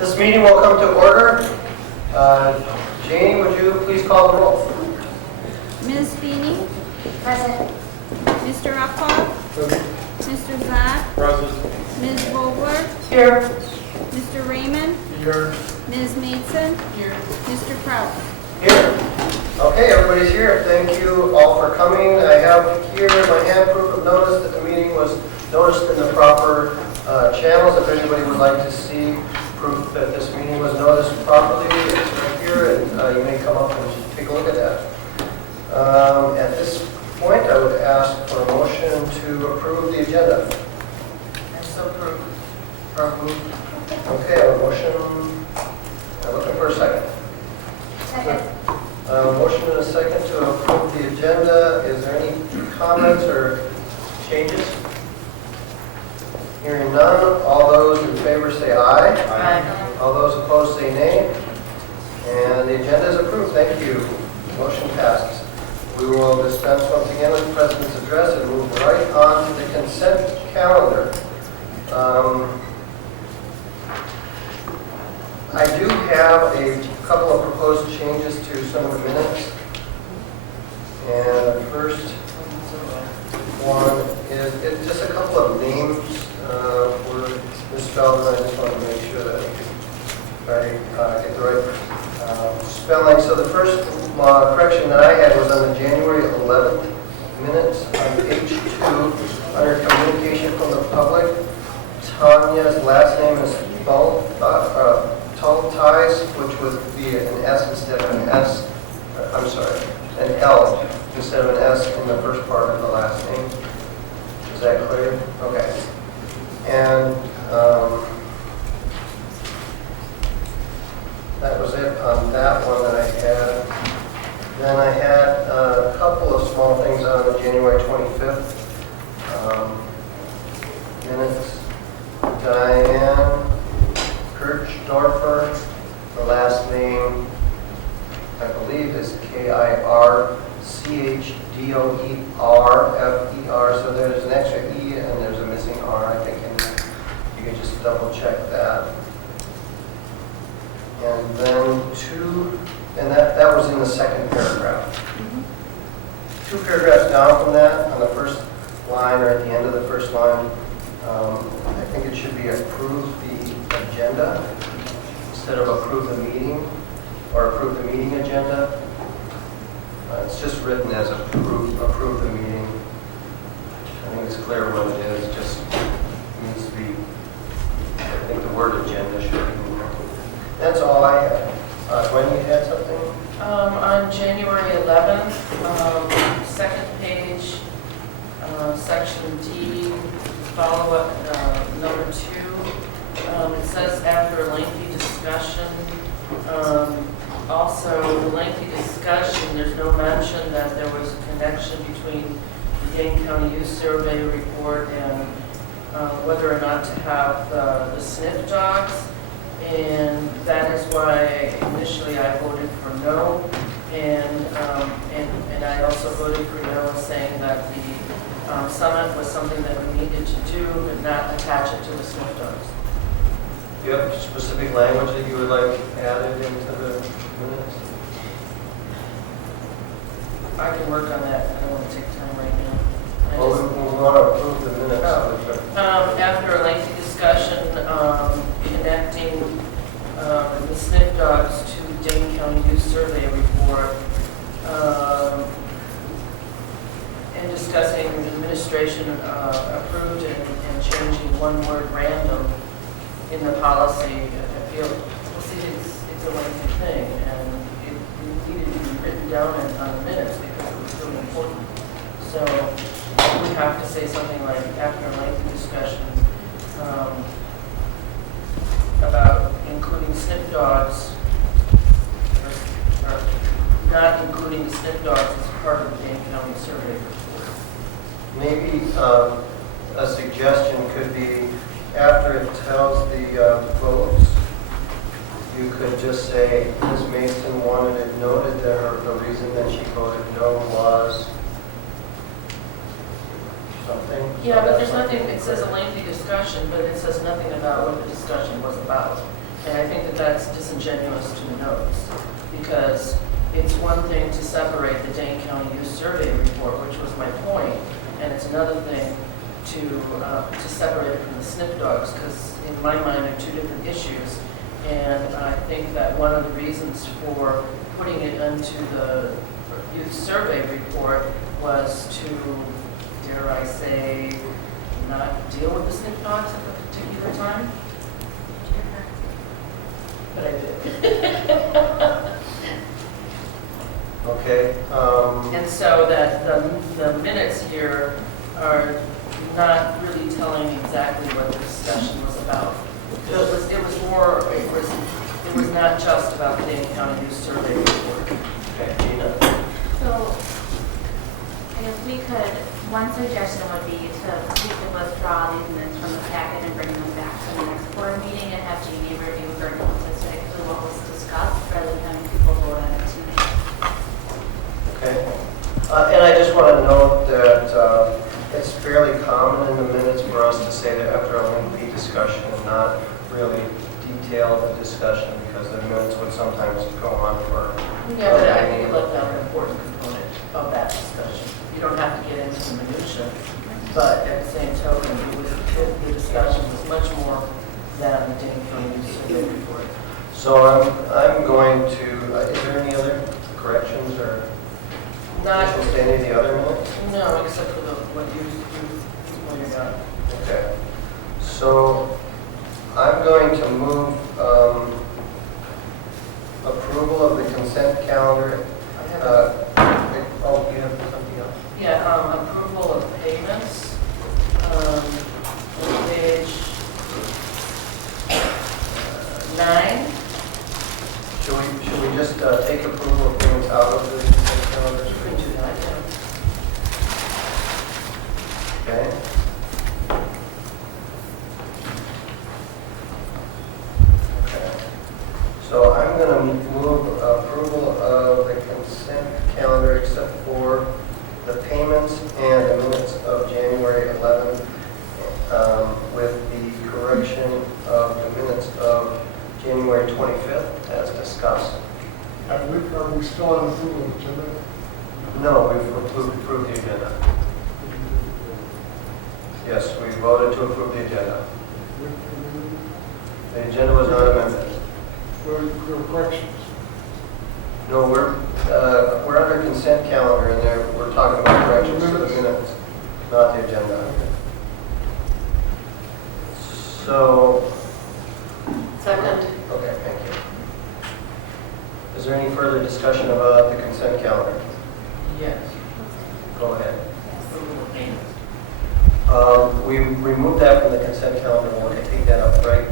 This meeting will come to order. Janie, would you please call the roll? Ms. Feeney? Present. Mr. Uphoff? Mr. Zak? Present. Ms. Vogler? Here. Mr. Raymond? Here. Ms. Maidson? Here. Mr. Kraus? Here. Okay, everybody's here. Thank you all for coming. I have here my hand proof of notice that the meeting was noticed in the proper channels. If anybody would like to see proof that this meeting was noticed properly, it's right here, and you may come up and take a look at that. At this point, I would ask for a motion to approve the agenda. I'm so approved. Okay, I have a motion. I'm looking for a second. Second. Motion and a second to approve the agenda. Is there any comments or changes? Hearing none, all those in favor say aye. Aye. All those opposed say nay. And the agenda is approved. Thank you. Motion passes. We will dispense once again with the President's address and move right on to the consent calendar. I do have a couple of proposed changes to some of the minutes. And the first one is it's just a couple of names were misspelled, and I just want to make sure that I get the right spelling. So the first correction that I had was on the January 11th minutes on page 2 under communication from the public. Tanya's last name is Taltais, which would be an S instead of an S. I'm sorry, an L instead of an S in the first part of the last name. Is that clear? Okay. And that was it on that one that I had. Then I had a couple of small things on the January 25th minutes. Diane Kirchdorfer, the last name I believe is Kirchdoerfer, so there's an extra E and there's a missing R, I think, in there. You can just double check that. And then that was in the second paragraph. 2 paragraphs down from that, on the first line or at the end of the first line, I think it should be approve the agenda instead of approve the meeting or approve the meeting agenda. It's just written as approve the meeting. I think it's clear what it is, just needs to be, I think the word agenda should be more. That's all I had. Gwen, you had something? On January 11th, second page, section D, follow-up number 2. It says after a lengthy discussion. Also, the lengthy discussion, there's no mention that there was a connection between the Dane County Youth Survey report and whether or not to have the sniff dogs. And that is why initially I voted for no. And I also voted for no, saying that the summit was something that we needed to do, but not attach it to the sniff dogs. Do you have specific language that you would like added into the minutes? I can work on that. I don't want to take time right now. Well, we want to approve the minutes. After a lengthy discussion, connecting the sniff dogs to Dane County Youth Survey report, and discussing administration approved and changing one word random in the policy. I feel, it's a lengthy thing, and it needed to be written down on the minutes because it was really important. So we have to say something like, after a lengthy discussion about including sniff dogs, or not including the sniff dogs as part of the Dane County survey report. Maybe a suggestion could be, after it tells the votes, you could just say, Ms. Mason wanted it noted that the reason that she voted no was something. Yeah, but there's nothing, it says a lengthy discussion, but it says nothing about what the discussion was about. And I think that that's disingenuous to the notes, because it's one thing to separate the Dane County Youth Survey report, which was my point, and it's another thing to separate it from the snip dogs, because in my mind, they're two different issues. And I think that one of the reasons for putting it into the youth survey report was to, dare I say, not deal with the snip dogs at a particular time. But I did. Okay. And so that the minutes here are not really telling exactly what the discussion was about. It was not just about the Dane County Youth Survey report. Okay, Gina. So, if we could, one suggestion would be to we could withdraw these minutes from the packet and bring them back to the next board meeting and have Jamie review very specifically what was discussed rather than having people vote on it tonight. Okay. And I just want to note that it's fairly common in the minutes for us to say that after a lengthy discussion and not really detail the discussion, because the minutes would sometimes go on for. Yeah, but I think it left out an important component of that discussion. You don't have to get into the minutia, but at the same token, the discussion was much more than the Dane County Youth Survey report. So I'm going to, is there any other corrections or Not, additions to any of the other minutes? no, except for what you pointed out. Okay. So I'm going to move approval of the consent calendar. I have Oh, you have something else? Yeah, approval of payments, on page 9. Should we just take approval of payments out of the consent calendar? You can do that, yeah. Okay. Okay. So I'm going to move approval of the consent calendar except for the payments and the minutes of January 11th with the correction of the minutes of January 25th as discussed. Are we still on approval of the agenda? No, we've approved the agenda. Yes, we voted to approve the agenda. The agenda was not amended. Were there corrections? No, we're under consent calendar and there, we're talking about corrections to the minutes, not the agenda. Okay. So, Second. okay, thank you. Is there any further discussion about the consent calendar? Yes. Go ahead. Approval of payments. We removed that from the consent calendar, we'll take that up right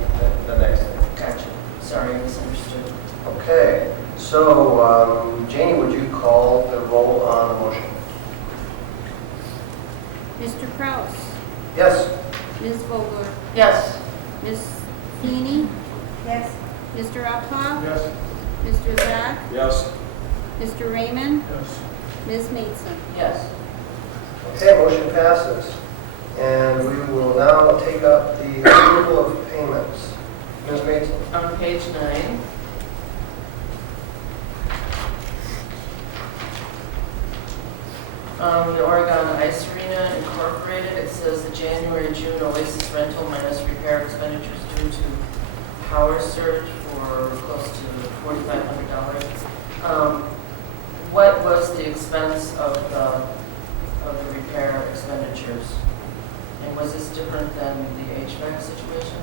the next thing. Gotcha. Sorry, I misunderstood. Okay, so Janie, would you call the roll on the motion? Mr. Kraus? Yes. Ms. Vogler? Yes. Ms. Sweeney? Yes. Mr. Uphoff? Yes? Mr. Zach? Yes. Mr. Raymond? Yes. Ms. Maidson? Yes. Okay, motion passes. And we will now take up the approval of payments. Ms. Maidson? On page 9. The Oregon Ice Arena Incorporated, it says the January-June Oasis rental minus repair expenditures due to power surge for close to $4,500. What was the expense of the repair expenditures? And was this different than the HVAC situation?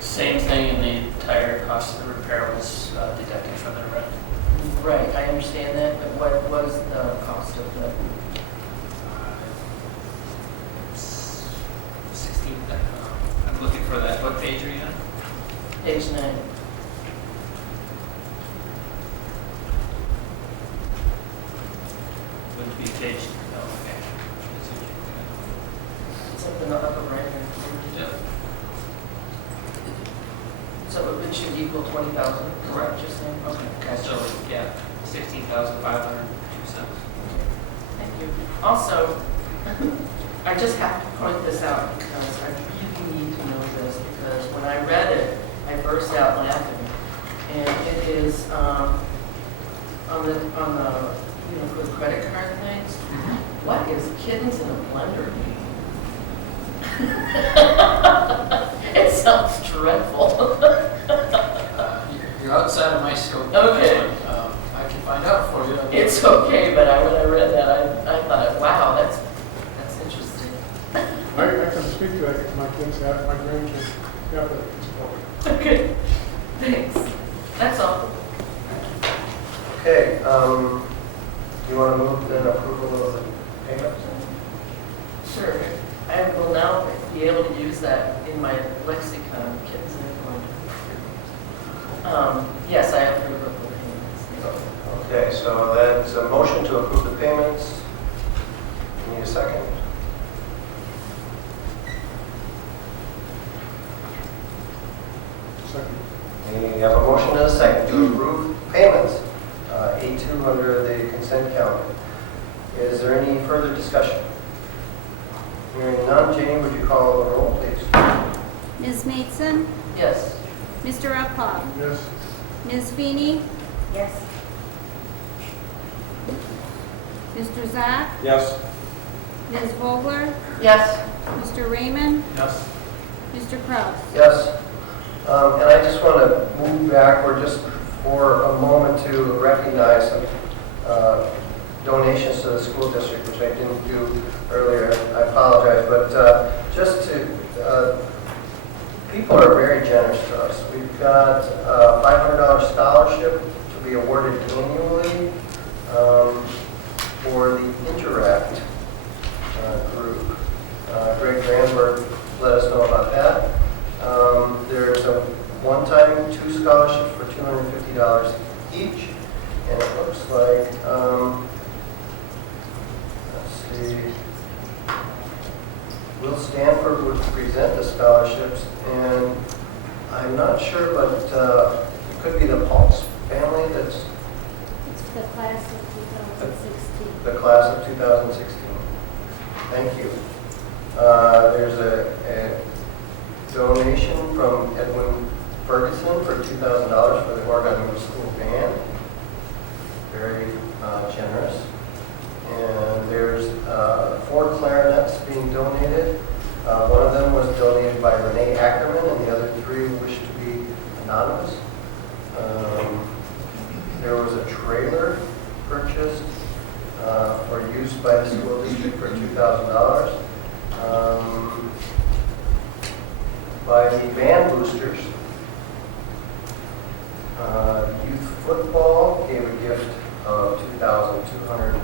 Same thing, and the entire cost of the repair was deducted from the rent. Right, I understand that, but what was the cost of the, 16, I'm looking for that. What page are you on? page 9? Would be page, no, okay. It's up in the upper right hand. Yep. So it should equal 20,000, is that what you're saying? Okay, So, gotcha. yeah, 16,502 cents. Thank you. Also, I just have to point this out because I really need to know this, because when I read it, I first out laughing. And it is on the for the credit card things. What is kittens in a blender mean? It sounds dreadful. You're outside of my scope. Okay. I can find out for you. It's okay, but when I read that, I thought, wow, that's interesting. I can speak to that, my kids have, my grandkids have that. Okay, thanks. That's all. Okay, do you want to move then approval of the payments? Sure. I will now be able to use that in my lexicon, kittens in a blender. Yes, I approve of the payments. Okay, so that's a motion to approve the payments. Need a second? Second. We have a motion and a second to approve payments, A2 under the consent calendar. Is there any further discussion? Hearing none, Jane, would you call the roll, please? Ms. Maidson, Yes. Mr. Uphall, Yes. Ms. Feeney, Yes. Mr. Zach, Yes. Ms. Vogler, Yes. Mr. Raymond, Yes. Mr. Kraus. Yes. And I just want to move backward just for a moment to recognize some donations to the school district, which I didn't do earlier. I apologize, but just to, people are very generous to us. We've got a $500 scholarship to be awarded annually for the Interact group. Greg Granberg let us know about that. There's a one-time 2 scholarships for $250 each, and it looks like, let's see, Will Stanford would present the scholarships, and I'm not sure, but it could be the Pulse family that's It's the class of 2016. the class of 2016. Thank you. There's a donation from Edwin Ferguson for $2,000 for the Oregon Middle School band. Very generous. And there's 4 clarinets being donated. One of them was donated by Renee Ackerman, and the other 3 wish to be anonymous. There was a trailer purchased for use by the school district for $2,000. By the band boosters. Youth football gave a gift of $2,200.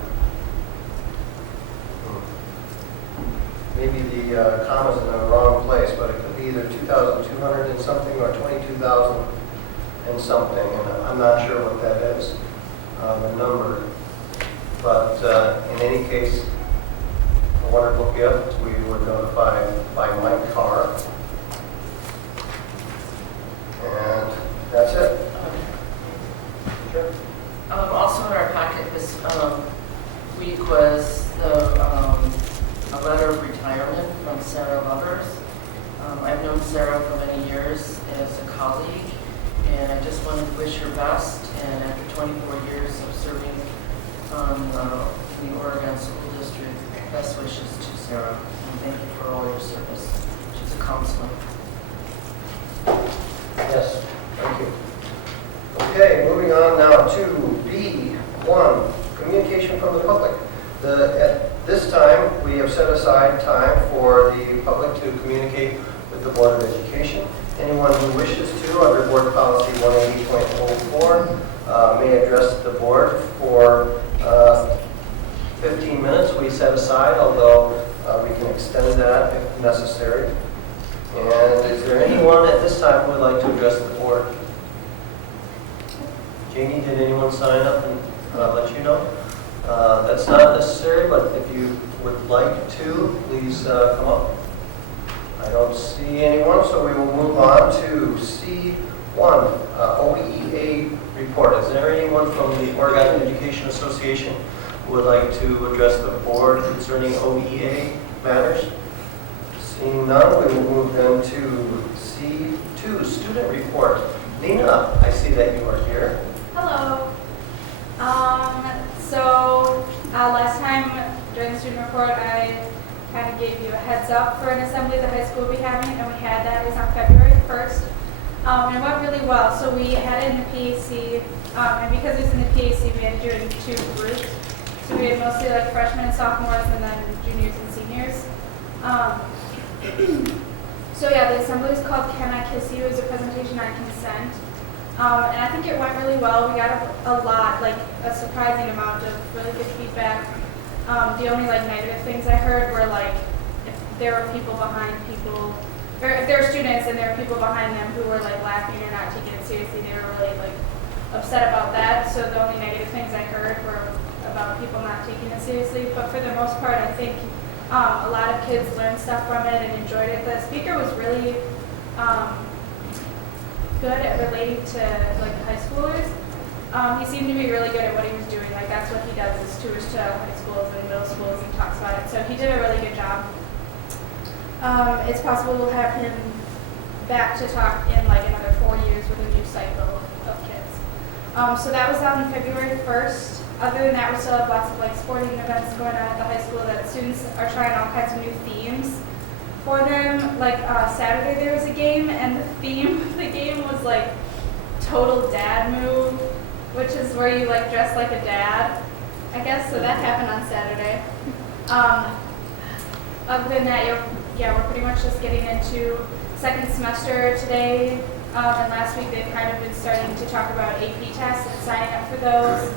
Maybe the comma's in the wrong place, but it could be either $2,200 and something or $22,000 and something, and I'm not sure what that is, the number. But in any case, a wonderful gift. We were notified by Mike Carr. And that's it. Sure. Also in our packet this week was a letter of retirement from Sarah Lovers. I've known Sarah for many years as a colleague, and I just wanted to wish her best. And after 24 years of serving on the Oregon School District, best wishes to Sarah, and thank you for all your service. She's a counselor. Yes, thank you. Okay, moving on now to B1, communication from the public. At this time, we have set aside time for the public to communicate with the Board of Education. Anyone who wishes to, under Board Policy 180.04, may address the board for 15 minutes we set aside, although we can extend that if necessary. And is there anyone at this time who would like to address the board? Janie, did anyone sign up and let you know? That's not necessary, but if you would like to, please come up. I don't see anyone, so we will move on to C1, OEA report. Is there anyone from the Oregon Education Association who would like to address the board concerning OEA matters? Seeing none, we will move then to C2, student report. Nina, I see that you are here. Hello. So last time during the student report, I kind of gave you a heads up for an assembly the high school will be having, and we had that. It's on February 1st. And it went really well. So we had it in the PAC, and because it was in the PAC, we had to do it in 2 groups. So we had mostly like freshmen and sophomores, and then juniors and seniors. So yeah, the assembly was called Can I Kiss You? It was a presentation on consent. And I think it went really well. We got a lot, like a surprising amount of really good feedback. The only like negative things I heard were like if there were people behind people, or if there were students and there were people behind them who were like laughing or not taking it seriously, they were really like upset about that. So the only negative things I heard were about people not taking it seriously. But for the most part, I think a lot of kids learned stuff from it and enjoyed it. The speaker was really good at relating to like high schoolers. He seemed to be really good at what he was doing. Like that's what he does is tours to high schools and middle schools and talks about it. So he did a really good job. It's possible we'll have him back to talk in like another 4 years with a new cycle of kids. So that was on February 1st. Other than that, we still have lots of like sporting events going on at the high school that students are trying all kinds of new themes for them. Like Saturday there was a game, and the theme of the game was like total dad move, which is where you like dress like a dad, I guess. So that happened on Saturday. Other than that, yeah, we're pretty much just getting into second semester today. And last week they've kind of been starting to talk about AP tests and signing up for those.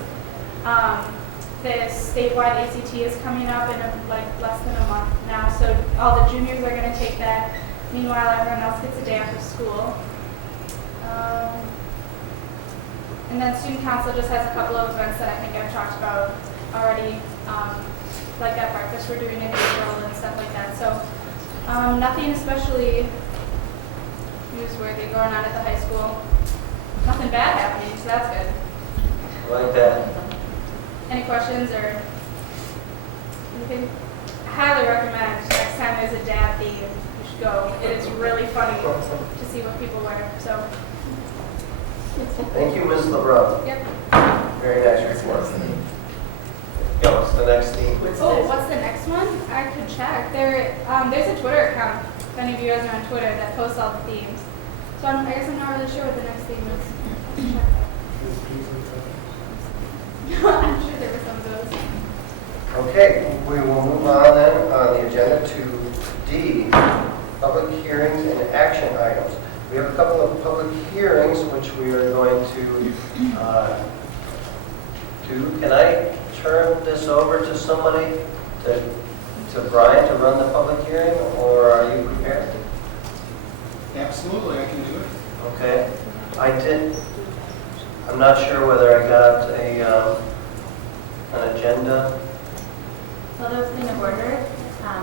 The statewide ACT is coming up in like less than a month now, so all the juniors are going to take that. Meanwhile, everyone else gets a day off of school. And then student council just has a couple of events that I think I've talked about already, like that breakfast we're doing in April and stuff like that. So nothing especially newsworthy going on at the high school. Nothing bad happening, so that's good. I like that. Any questions or anything? I highly recommend next time there's a dad theme, you should go. It is really funny to see what people wear. So, Thank you, Ms. LeBron. yep. Very nice report. Yeah, what's the next theme? Oh, what's the next one? I could check. There's a Twitter account, if any of you guys are on Twitter, that posts all the themes. So I guess I'm not really sure what the next theme is. I'll check that. I'm sure there were some of those. Okay, we will move on then on the agenda to D, public hearings and action items. We have a couple of public hearings which we are going to do. Can I turn this over to somebody, to Brian to run the public hearing, or are you prepared? Absolutely, I can do it. Okay. I'm not sure whether I got an agenda. So those thing of order,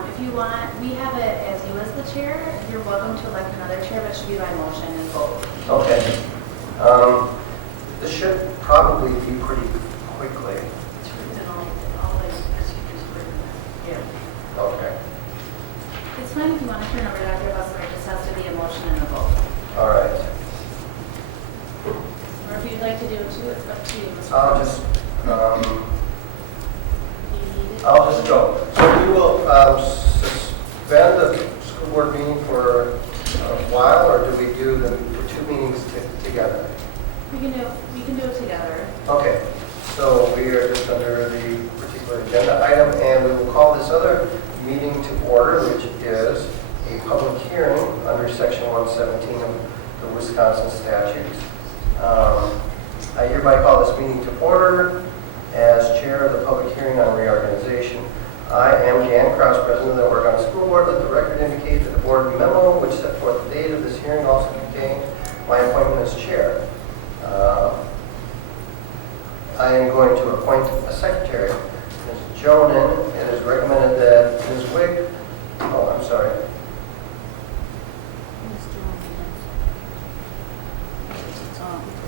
if you want, we have it as you as the chair. You're welcome to elect another chair, but it should be by motion and vote. Okay. This should probably be pretty quickly. Yeah. Okay. It's fine if you want to turn over to Dr. Bussler, it just has to be a motion and a vote. All right. Or if you'd like to do it too, it's up to you. Mr. I'll just go. So we will suspend the school board meeting for a while, or do we do the 2 meetings together? We can do it together. Okay. So we are just under the particular agenda item, and we will call this other meeting to order, which is a public hearing under Section 117 of the Wisconsin statutes. I hereby call this meeting to order. As chair of the public hearing on reorganization, I am Dan Krause, president of the Oregon School Board. Let the record indicate that the board memo, which set forth the date of this hearing, also contained my appointment as chair. I am going to appoint a secretary, Ms. Jonan. It is recommended that Ms. Wick, I'm sorry.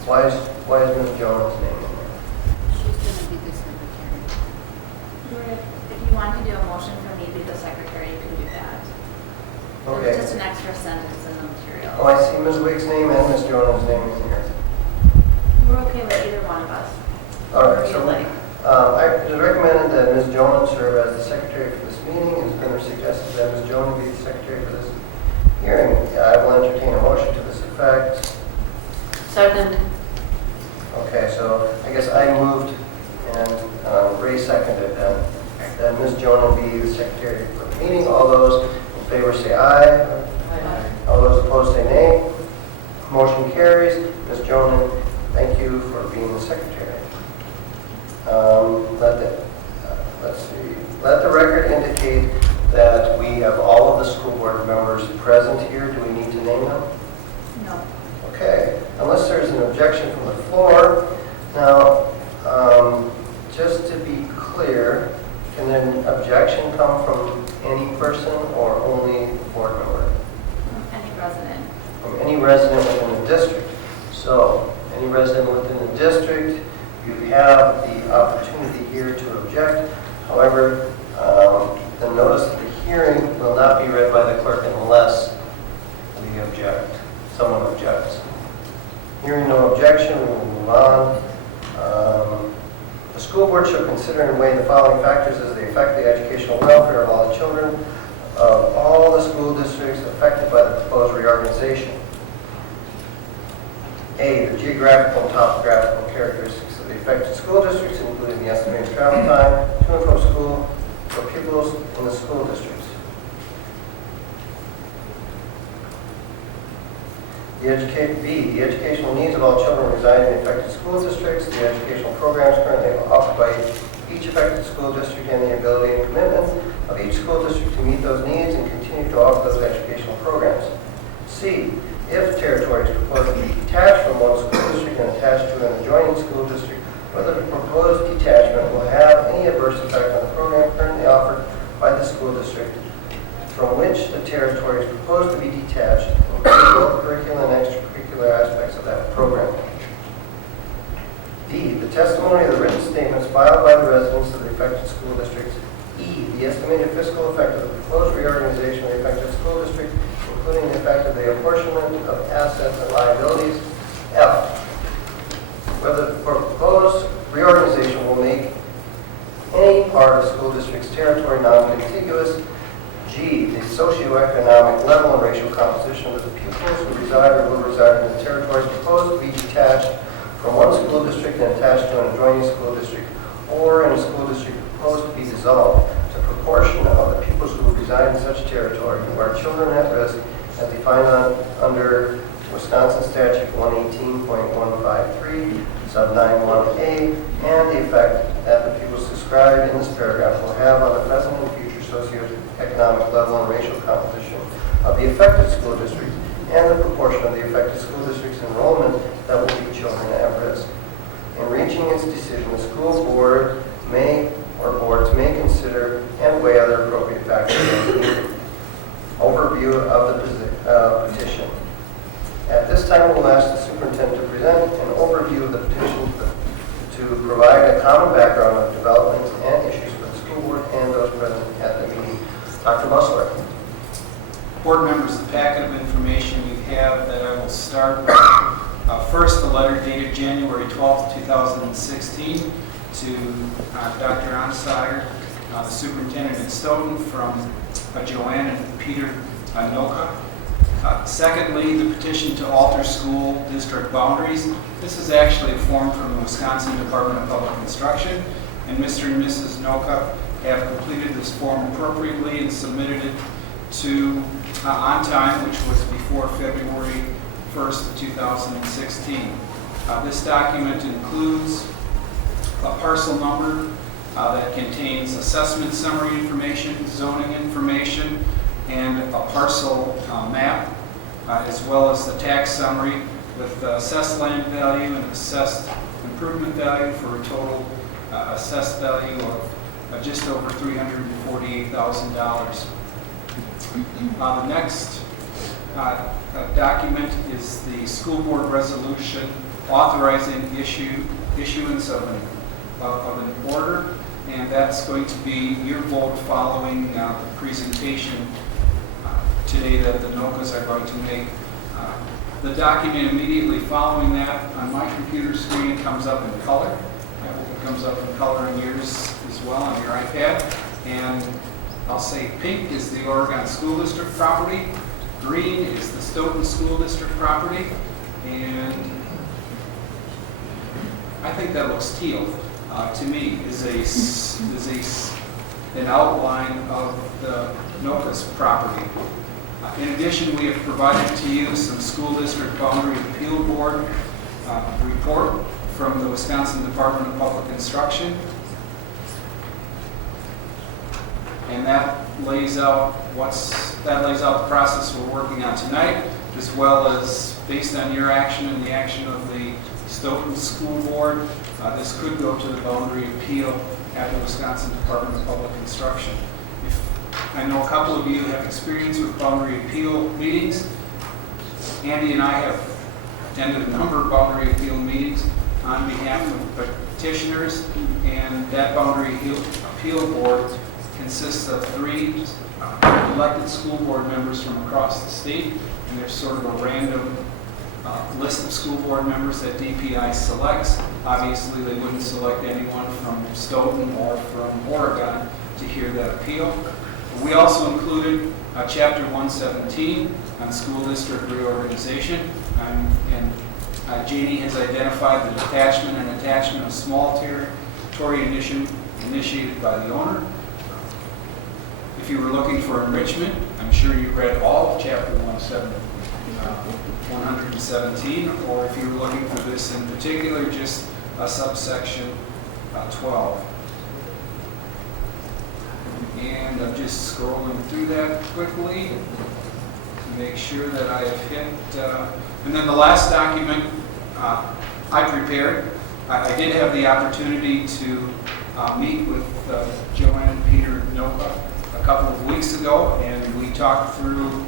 Why is Ms. Jones' name in there? If you want to do a motion for me to be the secretary, you can do that. Okay. There's just an extra sentence in the material. Oh, I see Ms. Wick's name and Ms. Jones' name in here. All right, so it is recommended that Ms. Jones serve as the secretary for this meeting. It's been suggested that Ms. Jones be the secretary for this hearing. I will entertain a motion to this effect. Second. Okay, so I guess I moved and Ray seconded that Ms. Jones be the secretary for the meeting. All those in favor say aye. All those opposed say nay. Motion carries. Ms. Jones, thank you for being the secretary. Let the record indicate that we have all of the school board members present here. Do we need to name them? No. Okay, unless there's an objection from the floor. Now, just to be clear, can an objection come from any person or only a board member? Any resident. From any resident within the district. So, any resident within the district, you have the opportunity here to object. However, the notice of the hearing will not be read by the clerk unless we object, someone objects. Hearing no objection, we will move on. The school board shall consider and weigh the following factors as they affect the educational welfare of all the children of all the school districts affected by the proposed reorganization. A, the geographical and topographical characteristics of the affected school districts, including the estimated travel time to and from school for pupils in the school districts. B, the educational needs of all children residing in affected school districts, the educational programs currently offered by each affected school district, and the ability and commitment of each school district to meet those needs and continue to offer those educational programs. C, if territory is proposed to be detached from one school district and attached to an adjoining school district, whether the proposed detachment will have any adverse effect on the program currently offered by the school district from which the territory is proposed to be detached, including both curricular and extracurricular aspects of that program. D, the testimony of the written statements filed by the residents of the affected school districts. E, the estimated fiscal effect of the proposed reorganization of the affected school district, including the effect of the apportionment of assets and liabilities. F, whether the proposed reorganization will make any part of the school district's territory non-contiguous. G, the socioeconomic level and racial composition of the pupils who reside or will reside in the territories proposed to be detached from one school district and attached to an adjoining school district, or in a school district proposed to be dissolved, the proportion of the pupils who reside in such territory who are children at risk as defined under Wisconsin Statute 118.153, sub 91A, and the effect that the pupils described in this paragraph will have on the present and future socioeconomic level and racial composition of the affected school district, and the proportion of the affected school district's enrollment that will be children at risk. In reaching its decision, the school board boards may consider and weigh other appropriate factors as needed. Overview of the petition. At this time, we'll ask the superintendent to present an overview of the petition to provide a common background of developments and issues for the school board and those present at the meeting. Dr. Musler. Board members, the packet of information you have that I will start with. First, the letter dated January 12th, 2016 to Dr. Onsager, the superintendent at Stoughton, from Joanne and Peter Noka. Secondly, the petition to alter school district boundaries. This is actually a form from the Wisconsin Department of Public Instruction, and Mr. and Mrs. Noka have completed this form appropriately and submitted it to on time, which was before February 1st, 2016. This document includes a parcel number that contains assessment summary information, zoning information, and a parcel map, as well as the tax summary with assessed land value and assessed improvement value for a total assessed value of just over $348,000. The next document is the school board resolution authorizing issuance of an order, and that's going to be your vote following the presentation today that the Nokas are going to make. The document immediately following that on my computer screen comes up in color. I hope it comes up in color on yours as well on your iPad. And I'll say pink is the Oregon School District property, green is the Stoughton School District property, and I think that looks teal to me, is an outline of the Nocas property. In addition, we have provided to you some school district boundary appeal board report from the Wisconsin Department of Public Instruction. And that lays out the process we're working on tonight, as well as based on your action and the action of the Stoughton School Board, this could go to the boundary appeal at the Wisconsin Department of Public Instruction. I know a couple of you have experience with boundary appeal meetings. Andy and I have attended a number of boundary appeal meetings on behalf of petitioners, and that boundary appeal board consists of 3 elected school board members from across the state, and there's sort of a random list of school board members that DPI selects. Obviously, they wouldn't select anyone from Stoughton or from Oregon to hear that appeal. We also included Chapter 117 on school district reorganization, and Jeannie has identified the detachment and attachment of small territory initiated by the owner. If you were looking for enrichment, I'm sure you read all of Chapter 117, or if you were looking for this in particular, just a subsection 12. And I'm just scrolling through that quickly to make sure that I have hit. And then the last document I prepared, I did have the opportunity to meet with Joanne and Peter Noka a couple of weeks ago, and we talked through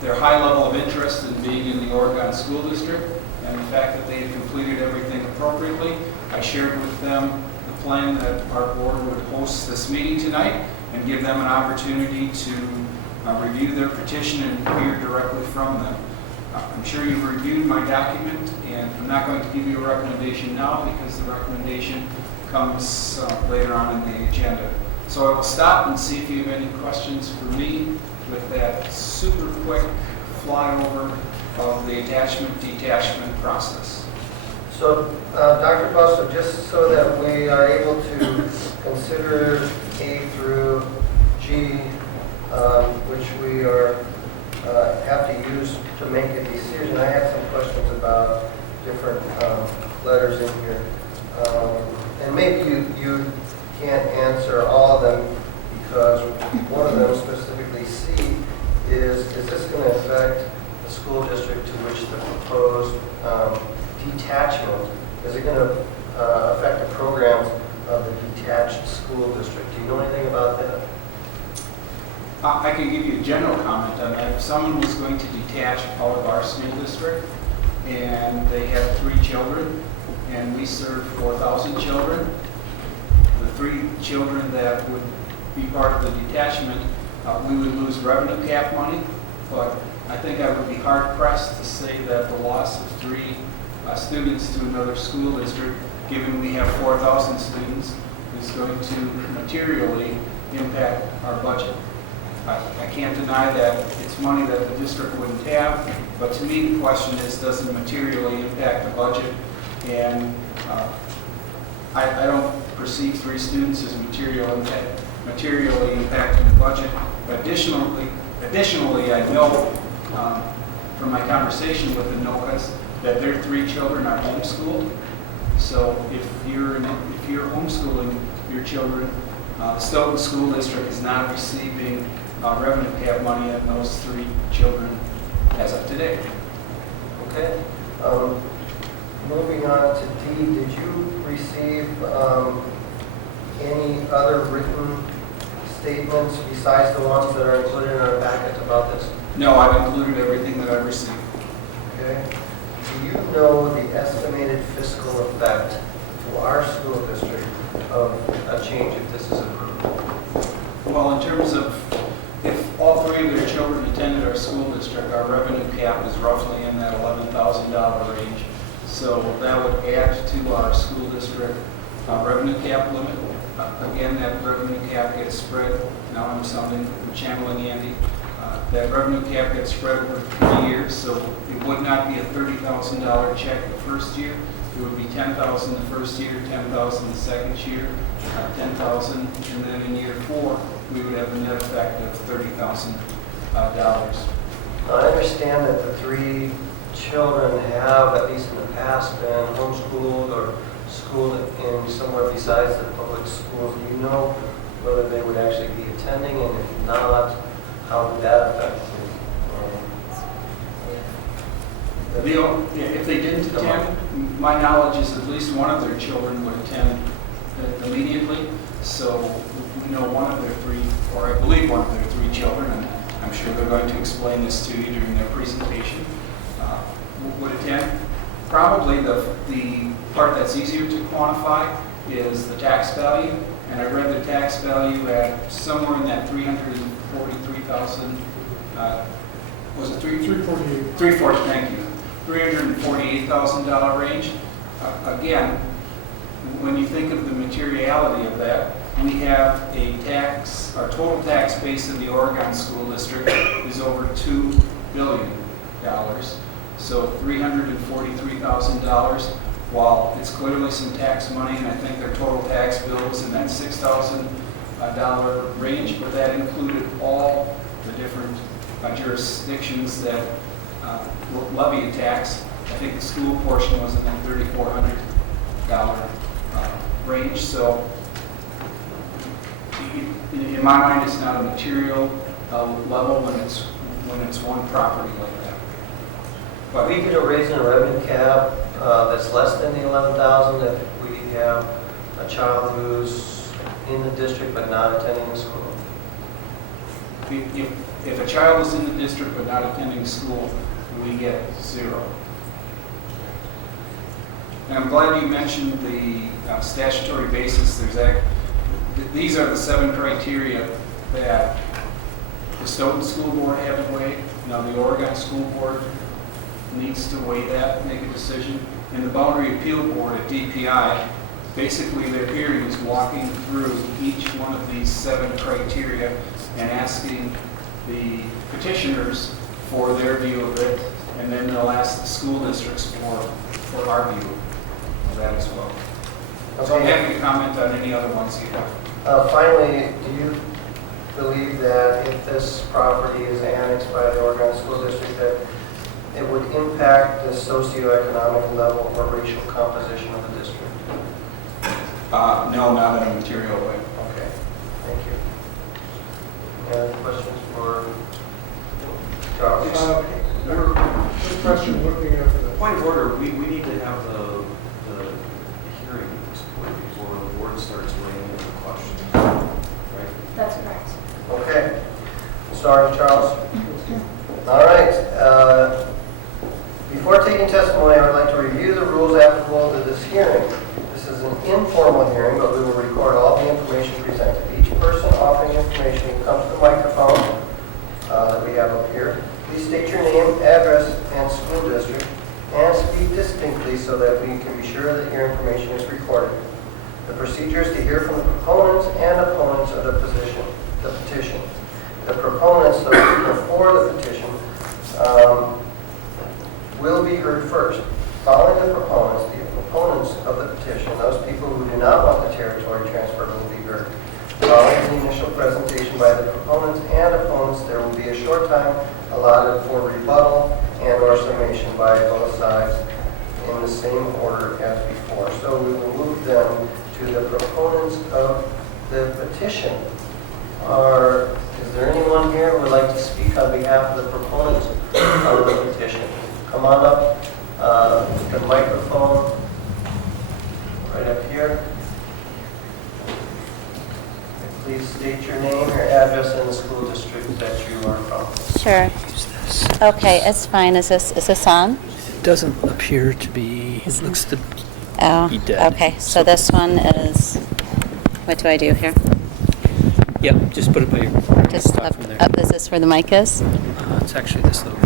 their high level of interest in being in the Oregon School District and the fact that they had completed everything appropriately. I shared with them the plan that our board would host this meeting tonight and give them an opportunity to review their petition and hear directly from them. I'm sure you've reviewed my document, and I'm not going to give you a recommendation now because the recommendation comes later on in the agenda. So I will stop and see if you have any questions for me with that super quick flyover of the attachment-detachment process. So, Dr. Buster, just so that we are able to consider A through G, which we have to use to make a decision, I had some questions about different letters in here. And maybe you can't answer all of them, because one of them, specifically C, is this going to affect the school district to which the proposed detachment, is it going to affect the programs of the detached school district? Do you know anything about that? I can give you a general comment on that. If someone was going to detach out of our school district and they have 3 children and we serve 4,000 children, the 3 children that would be part of the detachment, we would lose revenue cap money, but I think I would be hard pressed to say that the loss of 3 students to another school district, given we have 4,000 students, is going to materially impact our budget. I can't deny that it's money that the district wouldn't have, but to me the question is, does it materially impact the budget? And I don't perceive 3 students as materially impacting the budget. Additionally, I know from my conversation with the Nokas that their 3 children are homeschooled. So if you're homeschooling your children, the Stoughton School District is not receiving revenue cap money on those 3 children as of today. Okay. Moving on to D, did you receive any other written statements besides the ones that are included in our packet about this? No, I've included everything that I've received. Okay. Do you know the estimated fiscal effect to our school district of a change if this is approved? Well, in terms of if all 3 of their children attended our school district, our revenue cap is roughly in that $11,000 range. So that would add to our school district revenue cap limit. Again, that revenue cap gets spread, now I'm channeling Andy. That revenue cap gets spread over 3 years, so it would not be a $30,000 check the first year. It would be $10,000 the first year, $10,000 the second year, $10,000, and then in year 4, we would have a net effect of $30,000. Now, I understand that the 3 children have, at least in the past, been homeschooled or schooled in somewhere besides the public schools. Do you know whether they would actually be attending, and if not, how would that affect If they didn't attend, my knowledge is at least one of their children would attend immediately. So we know one of their 3, or I believe one of their 3 children, and I'm sure they're going to explain this to you during their presentation, would attend. Probably the part that's easier to quantify is the tax value, and I read the tax value at somewhere in that 343,000. Was it 348. 340? Thank you. $348,000 range. Again, when you think of the materiality of that, we have our total tax base in the Oregon School District is over $2 billion. So $343,000, while it's clearly some tax money, and I think their total tax bill was in that $6,000 range, but that included all the different jurisdictions that will levy a tax. I think the school portion was in that $3,400 range. So in my mind, it's not a material level when it's one property like that. But We could raise a revenue cap that's less than the 11,000 if we have a child who's in the district but not attending the school. If a child is in the district but not attending school, we get 0. And I'm glad you mentioned the statutory basis. These are the 7 criteria that the Stoughton School Board had to weigh. Now the Oregon School Board needs to weigh that, make a decision. And the Boundary Appeal Board at DPI, basically their hearing is walking through each one of these 7 criteria and asking the petitioners for their view of it, and then they'll ask the school districts for our view of that as well. So I'm happy to comment on any other ones you have. Finally, do you believe that if this property is annexed by the Oregon School District, that it would impact the socioeconomic level or racial composition of the district? No, not in a material way. Okay, thank you. Any other questions for Charles? Quick question, looking at the, Point of order, we need to have the hearing at this point before the board starts weighing in the questions, right? That's correct. Okay. Sorry, Charles. All right. Before taking testimony, I would like to review the rules applicable to this hearing. This is an informal hearing, but we will record all the information presented. Each person offering information can come to the microphone that we have up here. Please state your name, address, and school district, and speak distinctly so that we can be sure that your information is recorded. The procedure is to hear from the proponents and opponents of the petition. The proponents, those people for the petition, will be heard first. Following the proponents of the petition, those people who do not want the territory transferred will be heard. Following the initial presentation by the proponents and opponents, there will be a short time allotted for rebuttal and/or summation by both sides in the same order as before. So we will move them to the proponents of the petition. Is there anyone here who would like to speak on behalf of the proponents of the petition? Come on up, the microphone right up here. Please state your name, your address, and the school district that you are from. Sure. Okay, it's fine. Is this on? It doesn't appear to be, it looks to Oh, be dead. okay. So this one is, what do I do here? Yep, just put it by your, Just start up, from there. is this where the mic is? It's actually this little.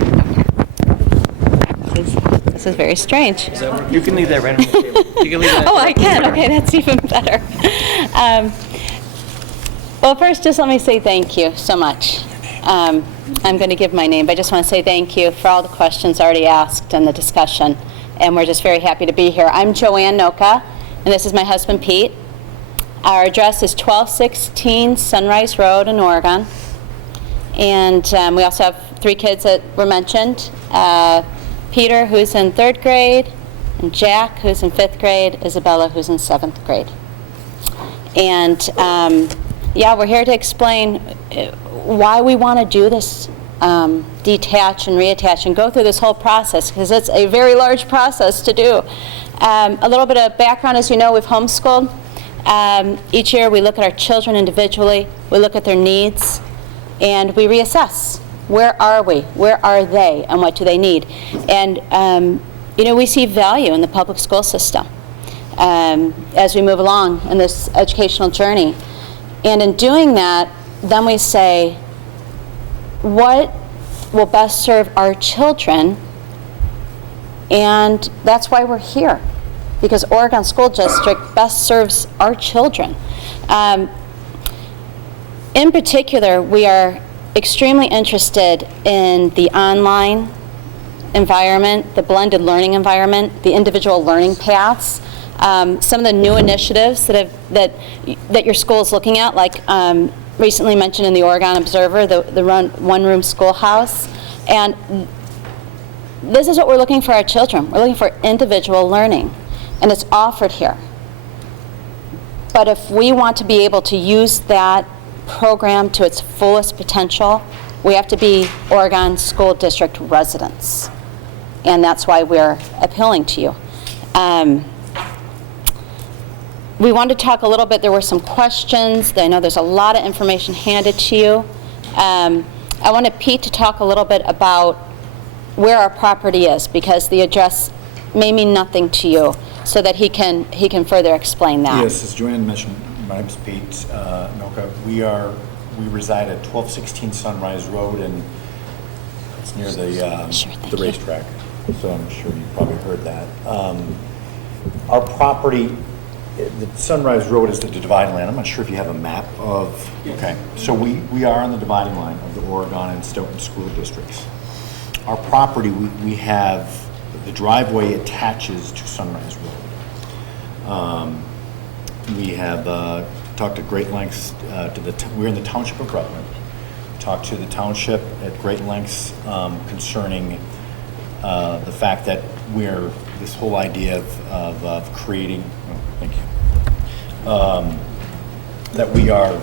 This is very strange. You can leave that right on the table. You can leave that. Oh, I can. Okay, that's even better. Well, first, just let me say thank you so much. I'm going to give my name, but I just want to say thank you for all the questions already asked and the discussion, and we're just very happy to be here. I'm Joanne Noka, and this is my husband, Pete. Our address is 1216 Sunrise Road in Oregon, and we also have 3 kids that were mentioned. Peter, who's in 3rd grade, and Jack, who's in 5th grade, Isabella, who's in 7th grade. And yeah, we're here to explain why we want to do this, detach and reattach and go through this whole process, because it's a very large process to do. A little bit of background, as you know, we've homeschooled. Each year we look at our children individually, we look at their needs, and we reassess. Where are we? Where are they? And what do they need? And, you know, we see value in the public school system as we move along in this educational journey. And in doing that, then we say, what will best serve our children? And that's why we're here, because Oregon School District best serves our children. In particular, we are extremely interested in the online environment, the blended learning environment, the individual learning paths, some of the new initiatives that your school is looking at, like recently mentioned in the Oregon Observer, the one-room schoolhouse. And this is what we're looking for our children. We're looking for individual learning, and it's offered here. But if we want to be able to use that program to its fullest potential, we have to be Oregon School District residents. And that's why we're appealing to you. We wanted to talk a little bit, there were some questions. I know there's a lot of information handed to you. I wanted Pete to talk a little bit about where our property is, because the address may mean nothing to you, so that he can further explain that. Yes, as Joanne mentioned, my name's Pete Noka. We reside at 1216 Sunrise Road, and it's near the racetrack. So I'm sure you've probably heard that. Our property, the Sunrise Road is the dividing line. I'm not sure if you have a map of. Okay, so we are on the dividing line of the Oregon and Stoughton school districts. Our property, we have the driveway attaches to Sunrise Road. We have talked at great lengths we're in the township of Rutland. Talked to the township at great lengths concerning the fact that this whole idea of creating. Oh, thank you. That we are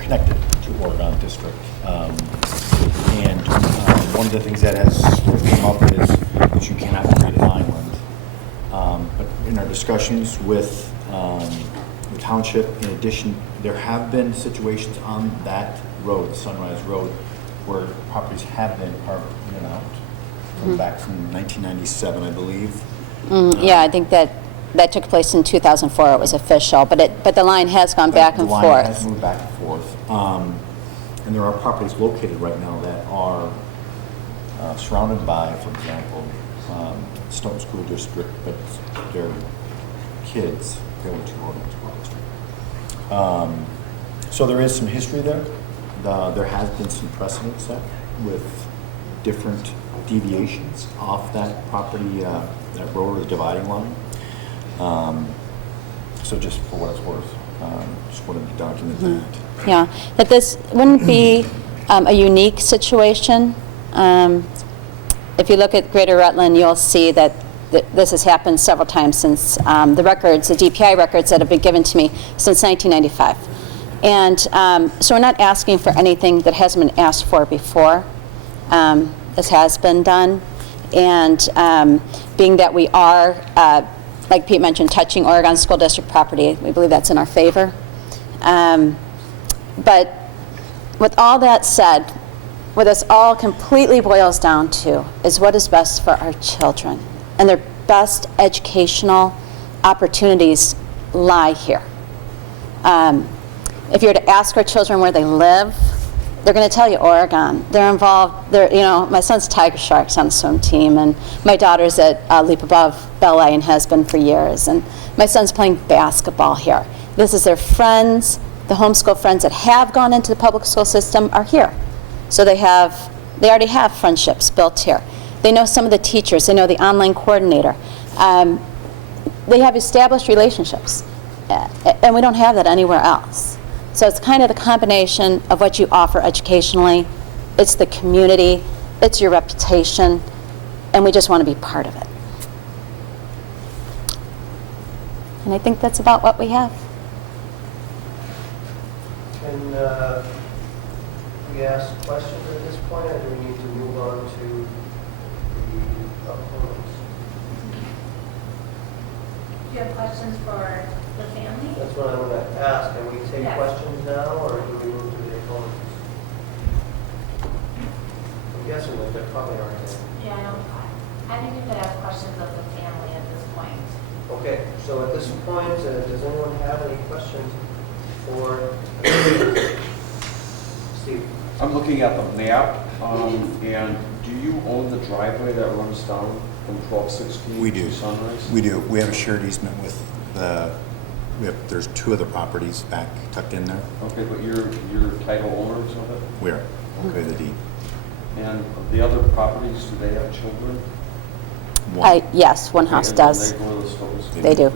connected to Oregon District, and one of the things that has come up is that you cannot create an island. But in our discussions with the township, in addition, there have been situations on that road, the Sunrise Road, where properties have been carved in and out, back from 1997, I believe. Yeah, I think that took place in 2004. It was official, but the line has gone back and forth. The line has moved back and forth. And there are properties located right now that are surrounded by, for example, Stoughton School District, but their kids go to Oregon School District. So there is some history there. There has been some precedent set with different deviations off that property, that road or the dividing line. So just for what it's worth, just wanted to document that. Yeah, that this wouldn't be a unique situation. If you look at Greater Rutland, you'll see that this has happened several times since the DPI records that have been given to me since 1995. And so we're not asking for anything that hasn't been asked for before. This has been done. And being that we are, like Pete mentioned, touching Oregon School District property, we believe that's in our favor. But with all that said, what this all completely boils down to is what is best for our children, and their best educational opportunities lie here. If you were to ask our children where they live, They're going to tell you Oregon. They're involved, my son's Tiger Sharks on the swim team, and my daughter's at Leap Above Ballet and has been for years, and my son's playing basketball here. This is their friends, the homeschool friends that have gone into the public school system are here. So they already have friendships built here. They know some of the teachers, they know the online coordinator. They have established relationships, and we don't have that anywhere else. So it's kind of the combination of what you offer educationally, it's the community, it's your reputation, and we just want to be part of it. And I think that's about what we have. Can we ask questions at this point, or do we need to move on to the opponents? Do you have questions for the family? That's what I'm going to ask. Can we take Yeah. questions now, or do we move to the opponents? I'm guessing that there probably aren't any. Yeah, I think you could ask questions of the family at this point. Okay, so at this point, does anyone have any questions for Steve? I'm looking at the map, and do you own the driveway that runs down from 1216 We do. to Sunrise? We do. We have a shared easement with there's two other properties back tucked in there. Okay, but you're title owners of it? Where? Okay, the deed. And the other properties, do they have children? One. Yes, one house And does. They go to the Stoughton School? They do.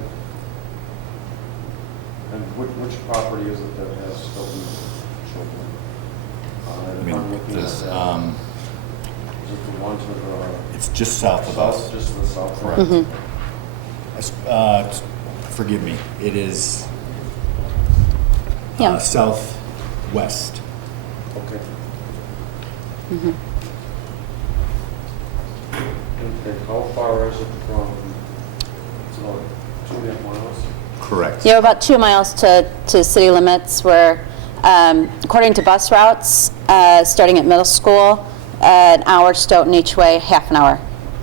And which property is it that has Stoughton children? I mean, I'm looking at this, that. Is it the one to the it's just south of us. south, just to the south? Correct. Mhm. Forgive me, it is Yeah. southwest. Okay. Mhm. And how far is it from, it's about 2.5 miles? Correct. Yeah, about 2 miles to city limits. Where, according to bus routes, starting at middle school, an hour to Stoughton each way, half an hour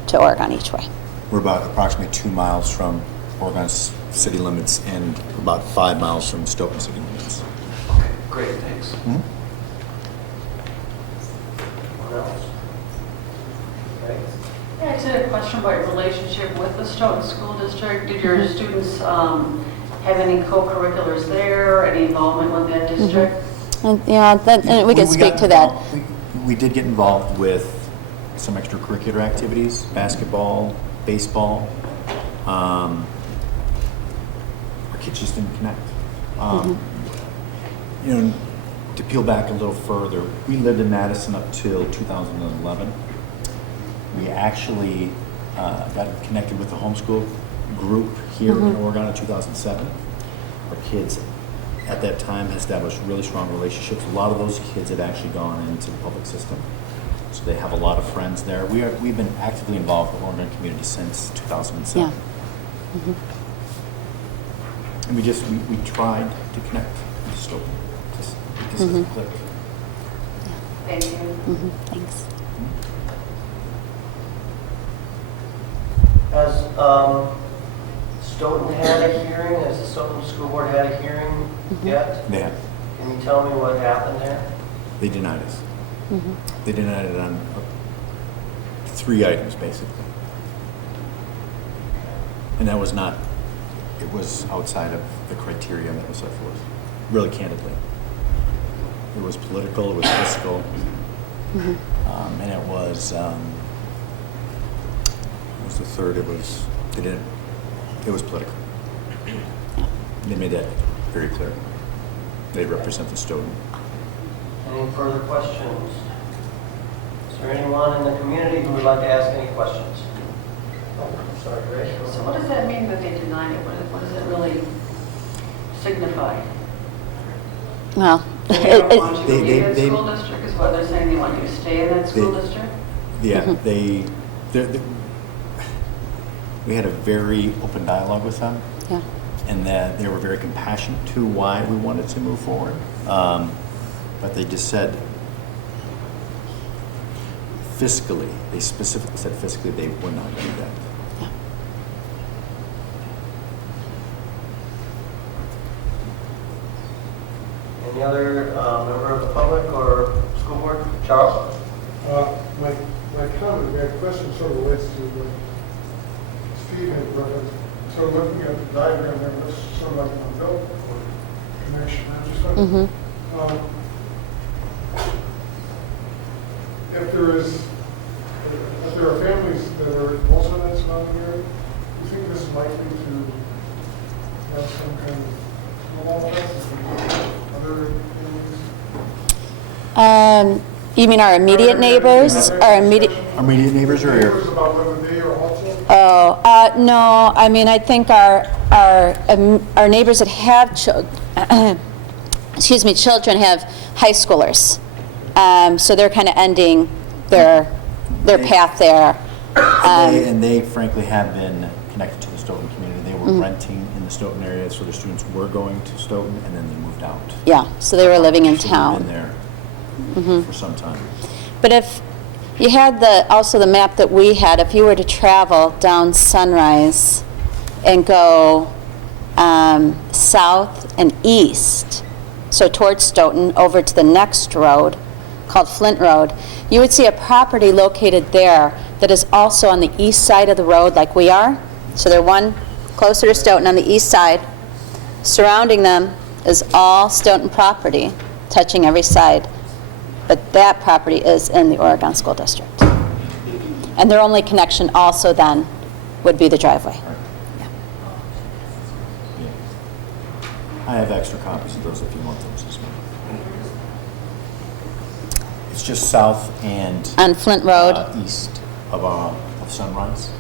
to Oregon each way. We're about approximately 2 miles from Oregon city limits and about 5 miles from Stoughton city limits. Okay, great, thanks. Hmm? Anyone else? Right? Yeah, I just had a question about your relationship with the Stoughton School District. Did your students have any co-curriculars there, any involvement with that district? And, yeah, and we can speak got to that. involved- We did get involved with some extracurricular activities, basketball, baseball. Our kids just didn't connect. You know, to peel back a little further, we lived in Madison up till 2011. We actually got connected with the homeschool group here in Oregon in 2007. Our kids at that time had established really strong relationships. A lot of those kids had actually gone into the public system, so they have a lot of friends there. We've been actively involved with the Oregon community since 2007. Yeah. Mhm. And we tried to connect with Stoughton. It just doesn't click. Thank you. Mhm. Thanks. Has Stoughton had a hearing? Has the Stoughton School Board had a hearing yet? They have. Can you tell me what happened there? They denied us. Mhm. They denied it on 3 items, basically. And that was not, it was outside of the criteria that was set forth, really candidly. It was political, it was fiscal, and it was, what was the third? It was political. They made that very clear. They represent the Stoughton. Any further questions? Is there anyone in the community who would like to ask any questions? Oh, I'm sorry, Ray. So what does that mean that they denied it? What does it really signify? Well, They don't want you to They- leave that they- school district is what they're saying? They want you to stay in that school They- district? Yeah, we had a very open dialogue with them, yeah. and that they were very compassionate to why we wanted to move forward. But they just said, fiscally, they specifically said fiscally they would not do that. Yeah. Any other member of the public or School Board. Charles? My comment, my question sort of relates to what Steve had referenced. So looking at the diagram there, looks sort of like an umbilical cord connection. I just wondered, if there are families that are also in that surrounding area, do you think this is likely to have some kind of snowball effect with other families? You mean our immediate neighbors? Our immediate neighbors are here. Neighbors about whether they are also? No, I mean, I think our neighbors that have children have high schoolers. So they're kind of ending their path there. And they frankly have been connected to the Stoughton community. They were renting in the Stoughton area, so their students were going to Stoughton, and then they moved out. Yeah, so they were living in So town. they've been there for some time. But if you had also the map that we had, if you were to travel down Sunrise and go south and east, so towards Stoughton, over to the next road called Flint Road, you would see a property located there that is also on the east side of the road like we are. So they're one closer to Stoughton on the east side. Surrounding them is all Stoughton property, touching every side. But that property is in the Oregon School District. And their only connection also then would be the driveway. Yeah. I have extra copies of those if you want those as well. It's just south and On Flint Road. East of Sunrise.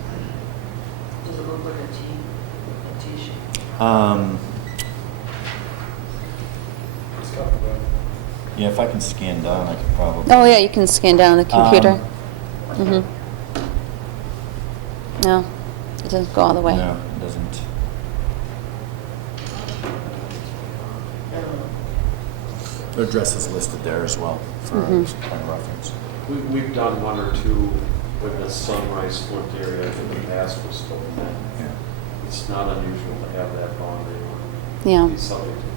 Does it look like a T shape? Yeah, if I can scan down, I could probably. Oh, yeah, you can scan down the computer. No, it doesn't go all the way. No, it doesn't. Their address is listed there as well for kind of reference. We've done one or two with the Sunrise Flint area in the past with Stoughton. Yeah. It's not unusual to have that boundary Yeah. be subject to these.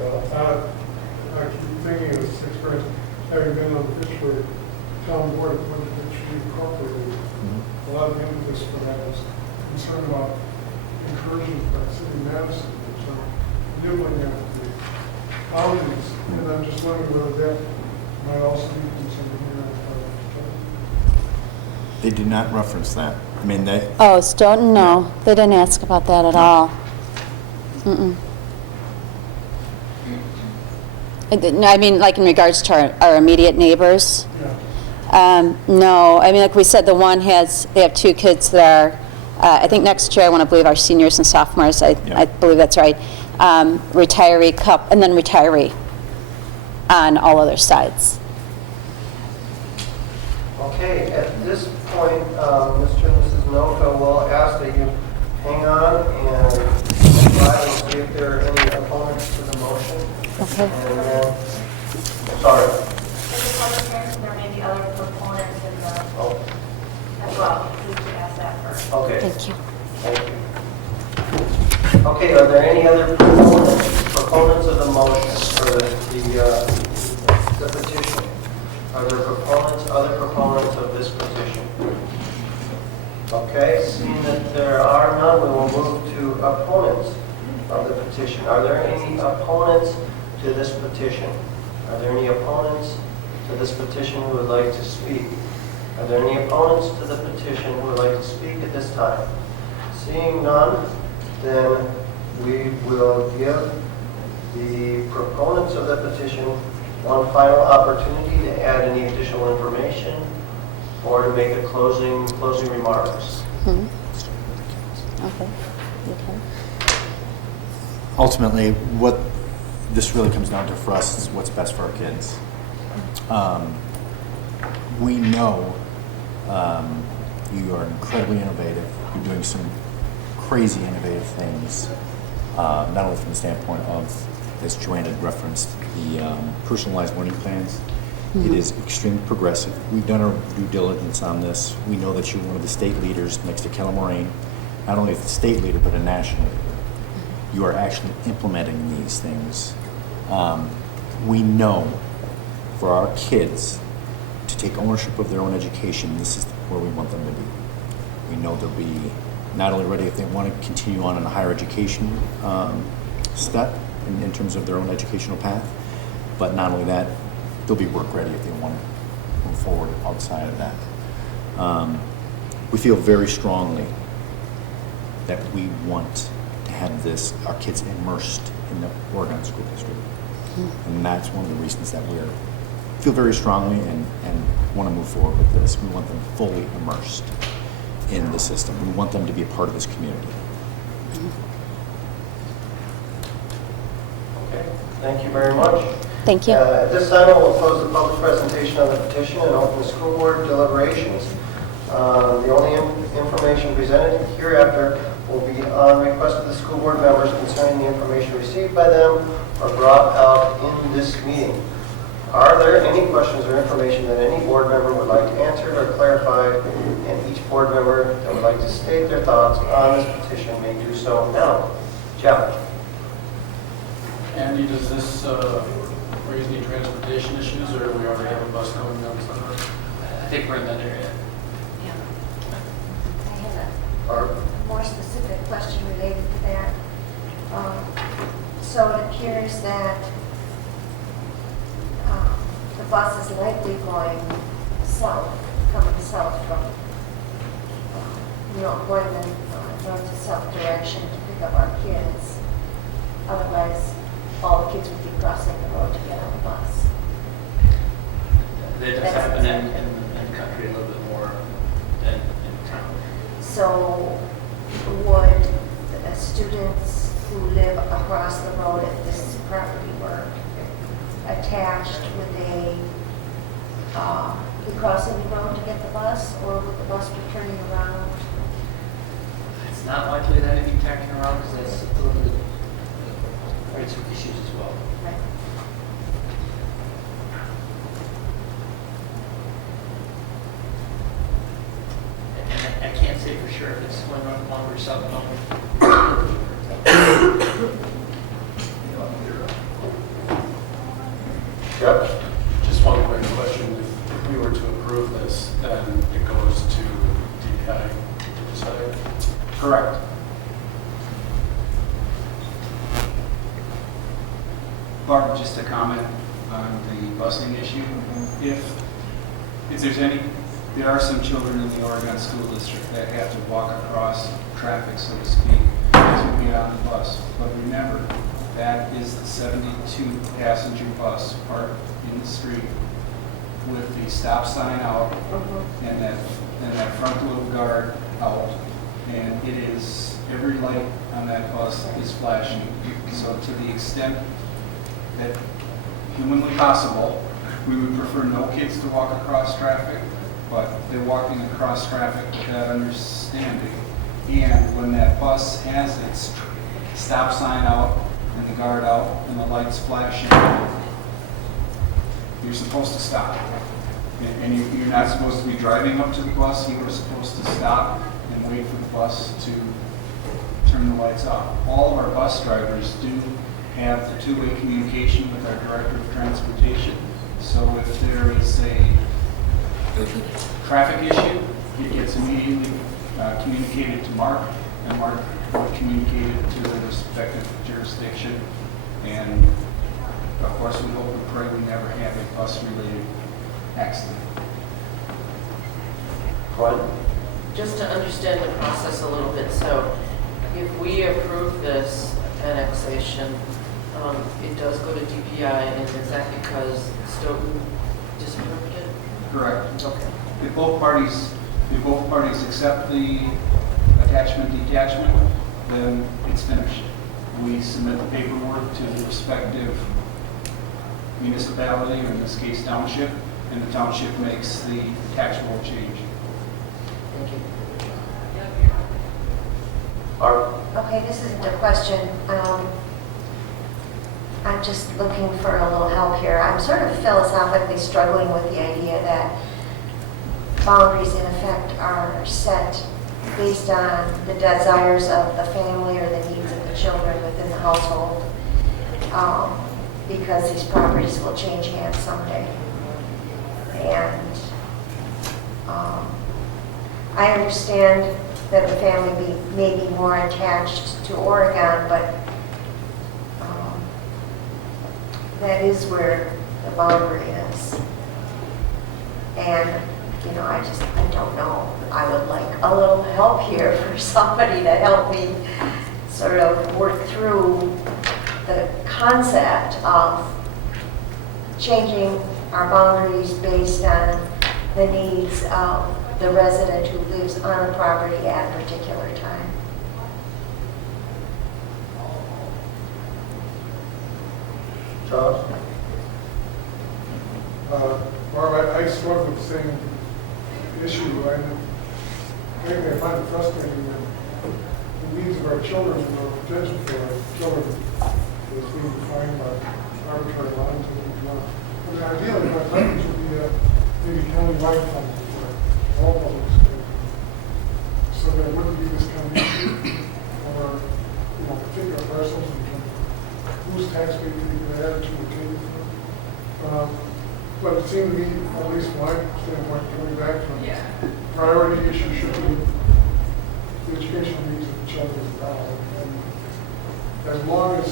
I keep thinking of this experience, having been on the Pittsburgh town board when it should be incorporated. A lot of impetus for that was concerned about incursions by the city of Madison, which are nibbling at the boundaries. And I'm just wondering whether that might also be considered here. They did not reference that. I mean, they. Oh, Stoughton, no. They didn't ask about that at all. I mean, like in regards to our immediate neighbors? No. I mean, like we said, they have two kids that are, I think next year I want to believe our seniors and sophomores, I believe that's right, retiree couple, and then retiree on all other sides. Okay, at this point, Mr. and Mrs. Noka will ask that you hang on and try and see if there are any opponents to the motion. Okay. And then, sorry. There may be other proponents in the, Oh, as well. We could ask that first. okay. Thank you. Thank you. Okay, are there any other proponents of the motion for the petition? Are there other proponents of this petition? Okay, seeing that there are none, we will move to opponents of the petition. Are there any opponents to this petition? Are there any opponents to this petition who would like to speak? Are there any opponents to the petition who would like to speak at this time? Seeing none, then we will give the proponents of the petition one final opportunity to add any additional information or to make a closing remarks. Okay. Ultimately, what this really comes down to for us is what's best for our kids. We know you are incredibly innovative. You're doing some crazy innovative things, not only from the standpoint of, as Joanne had referenced, the personalized learning plans. It is extremely progressive. We've done our due diligence on this. We know that you're one of the state leaders next to Keller Moraine, not only the state leader, but a national leader. You are actually implementing these things. we know for our kids to take ownership of their own education, this is where we want them to be. We know they'll be not only ready if they want to continue on in a higher education step in terms of their own educational path, but not only that, they'll be work ready if they want to move forward outside of that. We feel very strongly that we want to have our kids immersed in the Oregon School District. And that's one of the reasons that we feel very strongly and want to move forward with this. We want them fully immersed in the system. We want them to be a part of this community. Okay, thank you very much. Thank you. At this time, we'll close the public presentation on the petition and open the school board deliberations. The only information presented hereafter will be on request of the school board members concerning the information received by them or brought out in this meeting. Are there any questions or information that any board member would like to answer or clarify? And each board member that would like to state their thoughts on this petition may do so now. Jeff? Andy, does this raise any transportation issues, or do we already have a bus coming down Sunday? I think we're in that area. I have Barb? a more specific question related to that. So it appears that the bus is likely going south, coming south from, going in north to south direction to pick up our kids. Otherwise, all the kids would be crossing the road to get on the bus. That does happen in the country a little bit more than in town. So would the students who live across the road, if this property were attached, would they be crossing the road to get the bus, or would the bus be turning around? It's not likely that it'd be tacking around because that's a little bit creates some issues as well. Right. And I can't say for sure if it's going on longer or south longer. Yep. Just one quick question. If we were to approve this, then it goes to DPI to decide? Correct. Barb, just a comment on the busing issue. If there's there are some children in the Oregon School District that have to walk across traffic, so to speak, to get on the bus. But remember, that is the 72 passenger bus parked in the street with the stop sign out and that front little guard out. And it is, every light on that bus is flashing. So to the extent that humanly possible, we would prefer no kids to walk across traffic, but they're walking across traffic with that understanding. And when that bus has its stop sign out and the guard out and the lights flashing, you're supposed to stop. And you're not supposed to be driving up to the bus. You are supposed to stop and wait for the bus to turn the lights off. All of our bus drivers do have the two-way communication with our Director of Transportation. So if there is a traffic issue, it gets immediately communicated to Mark, and Mark will communicate it to the respective jurisdiction. And of course, we hope and pray we never have a bus-related accident. Glenn? Just to understand the process a little bit, so if we approve this annexation, it does go to DPI, and is that because Stoughton disapproved it? Correct. Okay. If both parties accept the attachment detachment, then it's finished. We submit the paperwork to the respective municipality, or in this case township, and the township makes the taxable change. Thank you. Barb? Okay, this isn't a question. I'm just looking for a little help here. I'm sort of philosophically struggling with the idea that boundaries in effect are set based on the desires of the family or the needs of the children within the household. because these properties will change hands someday. And I understand that the family may be more attached to Oregon, but that is where the boundary is. And, you know, I don't know. I would like a little help here for somebody to help me sort of work through the concept of changing our boundaries based on the needs of the resident who lives on a property at a particular time. Charles? Barb, I struggle with the same issue. I find it frustrating that the needs of our children and our potential for our children is being defined by arbitrary lines. I mean, ideally, my preference would be maybe county-wide funding for all public schools, so that it wouldn't be this kind of issue or, you know, particular parcels in terms of whose tax rate could be added to the table. But it seemed to me, at least from my standpoint, coming back from priority issue should be the educational needs of the children involved. And as long as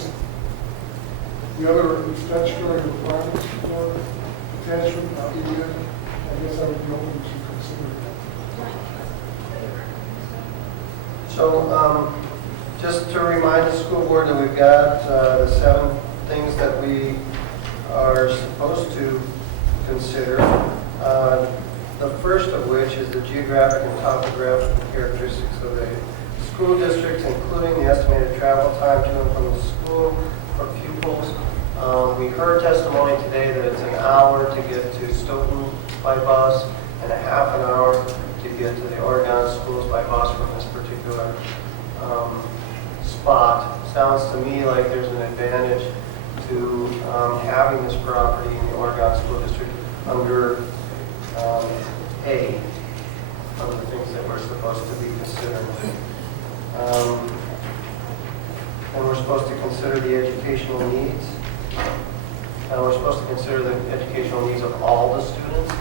the other statutory requirements for attachment are being met, I guess I would be open to consider that. So just to remind the school board that we've got the 7 things that we are supposed to consider. The first of which is the geographic and topographical characteristics of the school district, including the estimated travel time to and from the school for pupils. We heard testimony today that it's an hour to get to Stoughton by bus and a half an hour to get to the Oregon schools by bus from this particular spot. Sounds to me like there's an advantage to having this property in the Oregon School District under A, one of the things that we're supposed to be considering. And we're supposed to consider the educational needs. And we're supposed to consider the educational needs of all the students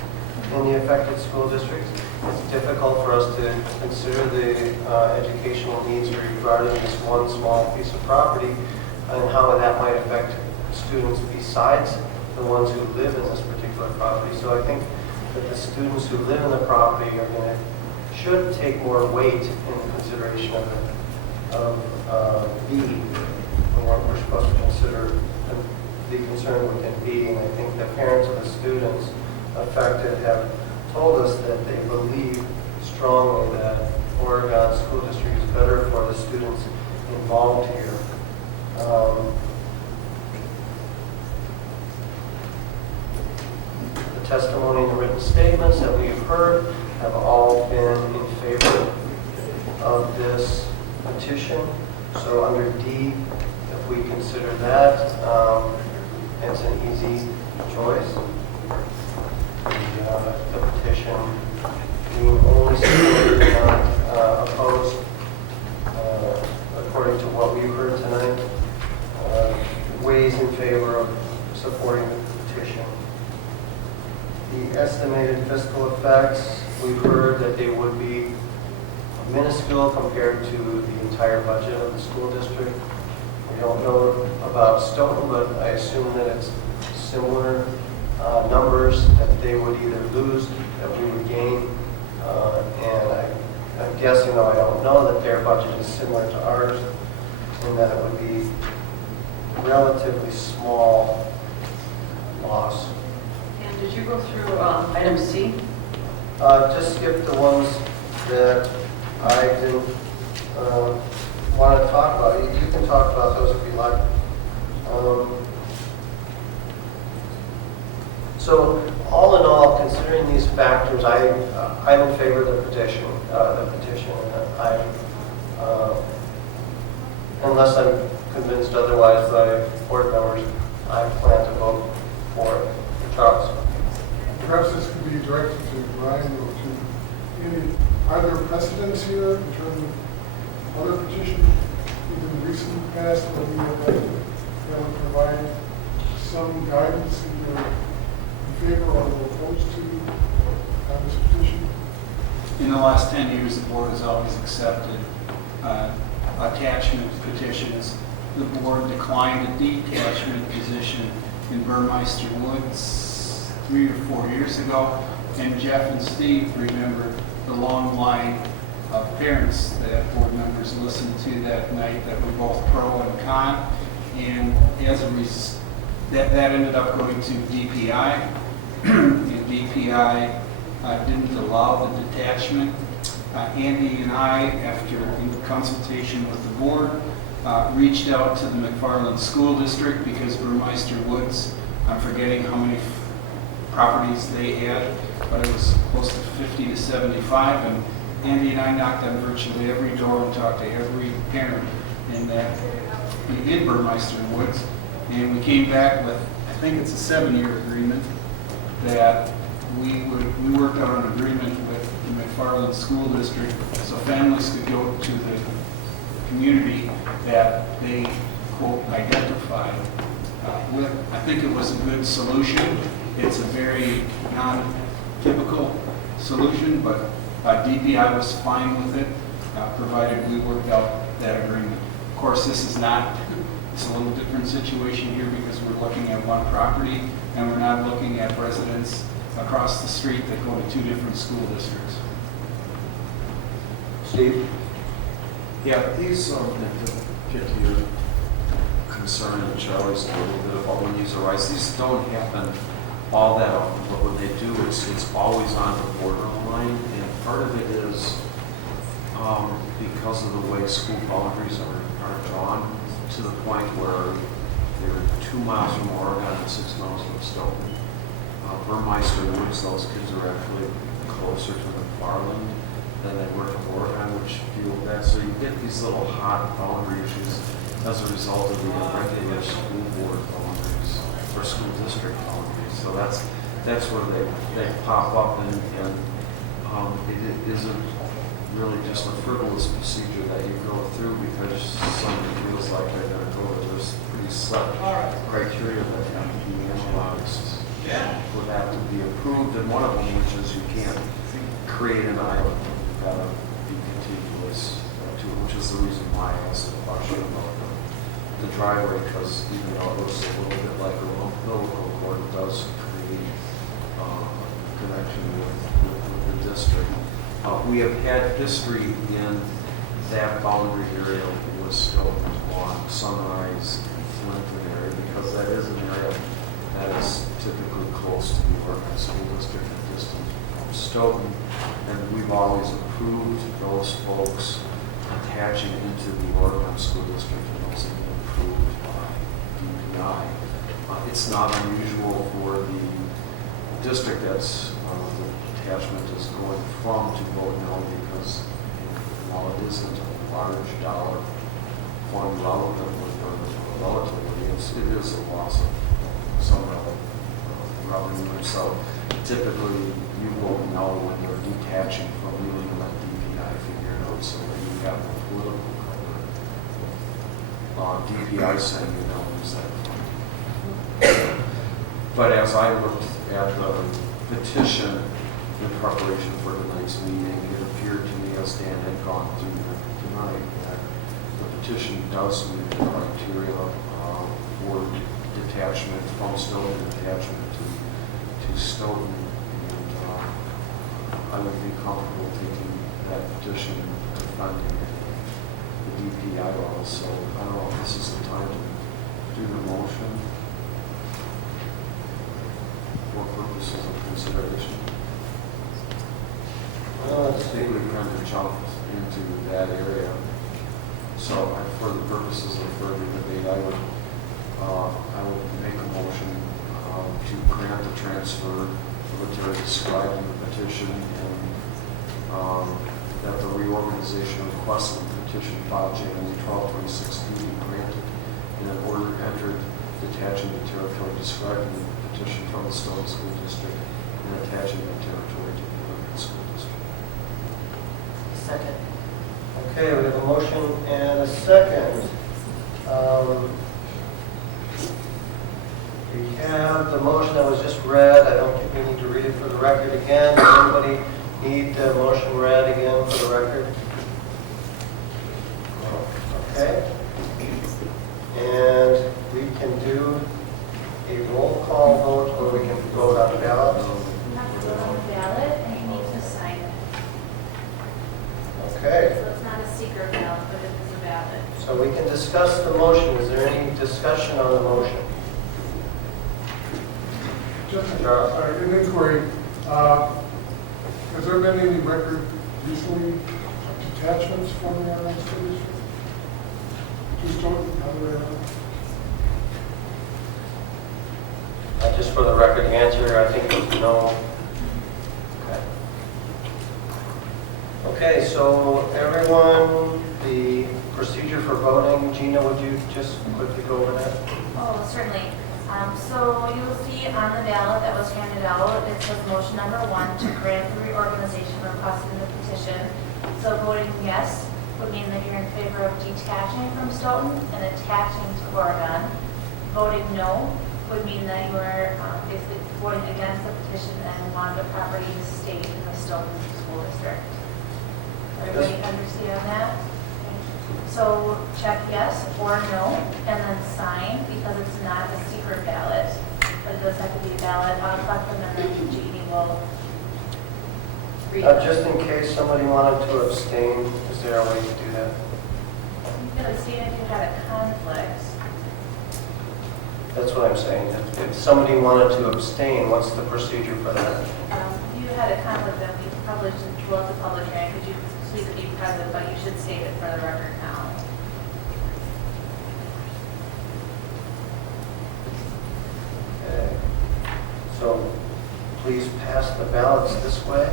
in the affected school districts. It's difficult for us to consider the educational needs regarding this one small piece of property and how that might affect students besides the ones who live in this particular property. So I think that the students who live in the property should take more weight in consideration of B, and what we're supposed to consider and be concerned within B. And I think the parents of the students affected have told us that they believe strongly that Oregon School District is better for the students involved here. The testimony and the written statements that we've heard have all been in favor of this petition. So under D, if we consider that, it's an easy choice. The petition being only supported and not opposed, according to what we've heard tonight, weighs in favor of supporting the petition. The estimated fiscal effects, we've heard that they would be minuscule compared to the entire budget of the school district. We don't know about Stoughton, but I assume that it's similar numbers that they would either lose, that we would gain. And I'm guessing, though I don't know, that their budget is similar to ours, and that it would be relatively small loss. And did you go through item C? Just skip the ones that I didn't want to talk about. You can talk about those if you like. So all in all, considering these factors, I'm in favor of the petition. Unless I'm convinced otherwise by board members, I plan to vote for it. Charles? Perhaps this could be directed to Brian or to any, are there precedents here in terms of other petitions in the recent past that we have that would provide some guidance in favor or opposed to this petition? In the last 10 years, the board has always accepted attachment petitions. The board declined a detachment position in Burmeister Woods 3 or 4 years ago, and Jeff and Steve remember the long line of parents that board members listened to that night that were both pro and con, and as a result, that ended up going to DPI, and DPI didn't allow the detachment. Andy and I, after in consultation with the board, reached out to the McFarland School District because Burmeister Woods, I'm forgetting how many properties they had, but it was close to 50 to 75, and Andy and I knocked on virtually every door and talked to every parent in Burmeister Woods, and we came back with, I think it's a 7-year agreement, that we worked out an agreement with the McFarland School District so families could go to the community that they, quote, identified with. I think it was a good solution. It's a very non-typical solution, but DPI was fine with it, provided we worked out that agreement. Of course, this is not, it's a little different situation here because we're looking at one property and we're not looking at residents across the street that go to 2 different school districts. Steve? Yeah, these, to get to your concern and Charlie's a little bit about when these arise, these don't happen all that often, but when they do, it's always on the borderline, and part of it is because of the way school boundaries are drawn to the point where they're 2 miles from Oregon and 6 miles from Stoughton. Burmeister Woods, those kids are actually closer to McFarland than they were to Oregon, which fueled that. So you get these little hot boundary issues as a result of the irregular school board boundaries or school district boundaries. So that's where they pop up, and it isn't really just a frivolous procedure that you go through because somebody feels like they're going to go to. There's pretty set criteria that have to be analyzed for that to be approved, and one of them is you can't create an island. You've got to be contiguous to it, which is the reason why I asked the question about the driveway, because even though it looks a little bit like a umbilical cord, it does create a connection with the district. We have had history in that boundary area with Stoughton, along Sunrise, and Clinton area, because that is an area that is typically close to the Oregon School District and distant from Stoughton, and we've always approved those folks attaching into the Oregon School District, and those have been approved by DPI. It's not unusual for the district that's the attachment is going from to vote no, because while it isn't a large dollar fund relatively, it is a loss of some revenue. So typically you won't know when you're detaching from really let DPI figure it out so that you have the political cover. DPI saying you don't use that. But as I looked at the petition in preparation for tonight's meeting, it appeared to me, as Dan had gone through tonight, that the petition does meet the criteria for detachment from Stoughton, attachment to Stoughton, and I would be comfortable taking that petition and defending the DPI laws. So I don't know if this is the time to do the motion for purposes of consideration. I think we've kind of jumped into that area. So for the purposes of further debate, I would make a motion to grant the transfer of what described in the petition, and that the reorganization request of the petition filed January 12, 2016 be granted in an order entered detaching the territory described in the petition from the Stoughton School District and attaching the territory to the Oregon School District. Second. Okay, we have a motion and a second. Are you have the motion that was just read. I don't think we need to read it for the record again. Does anybody need the motion read again for the record? No. Okay. And we can do a roll call vote, or we can vote on ballots. You have to vote on the ballot and you need to sign it. Okay. So it's not a secret ballot, but it is a ballot. So we can discuss the motion. Is there any discussion on the motion? Just an inquiry, has there been any record recently of detachments forming out of the school district? Just don't, how do they know? Just for the record answer, I think it's no. Okay. Okay, so everyone, the procedure for voting, Gina, would you just quickly go over that? Oh, certainly. So you'll see on the ballot that was handed out, it says motion number 1 to grant the reorganization requested in the petition. So voting yes would mean that you're in favor of detaching from Stoughton and attaching to Oregon. Voting no would mean that you are basically voting against the petition and want the property to stay in the Stoughton School District. Everybody understand that? So check yes or no, and then sign, because it's not a secret ballot, but it does have to be a ballot. I'll collect them and then Jeannie will read them. Just in case somebody wanted to abstain, is there a way to do that? You could abstain if you had a conflict. That's what I'm saying. If somebody wanted to abstain, what's the procedure for that? If you had a conflict, then we probably should close the public hearing, because you please be present, but you should state it for the record now. Okay. So please pass the ballots this way.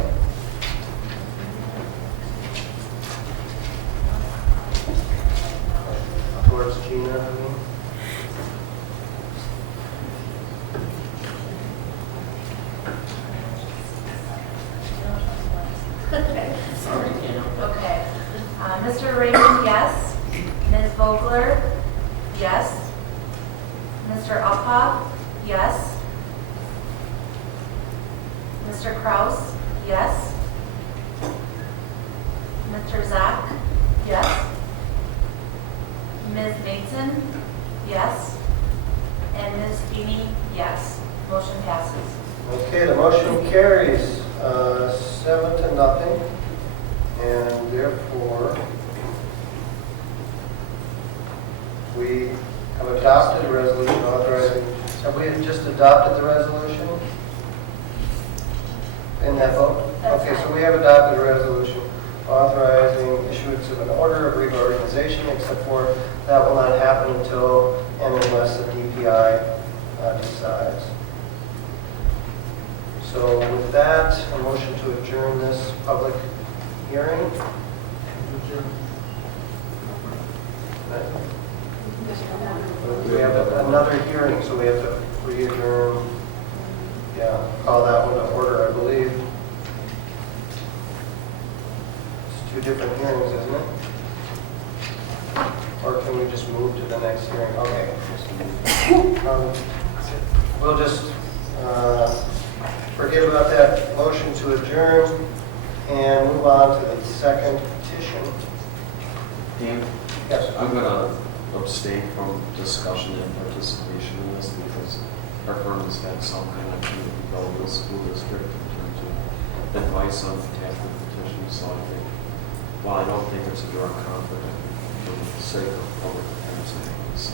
Towards Gina, I mean. Okay. Mr. Raymond, yes. Ms. Vogler, yes. Mr. Uphoff, yes. Mr. Kraus, yes. Mr. Zach, yes. Ms. Mason, yes. And Ms. Feeney, yes. Motion passes. Okay, the motion carries 7-0, and therefore we have adopted a resolution authorizing. Have we just adopted the resolution in that vote? That's Okay, so right. we have adopted a resolution authorizing issuance of an order of reorganization, except for that will not happen until and unless the DPI decides. So with that, a motion to adjourn this public hearing. We have another hearing, so we have to re-adjourn. Yeah, call that one to order, I believe. It's 2 different hearings, isn't it? Or can we just move to the next hearing? Okay. We'll just forget about that motion to adjourn and move on to the second petition. Dan, Yes. I'm going to abstain from discussion and participation in this because our firm has had some kind of development with the school district in terms of advice on attachment petitions. So I think, while I don't think it's a direct conflict, I think for the sake of public affairs, I think it's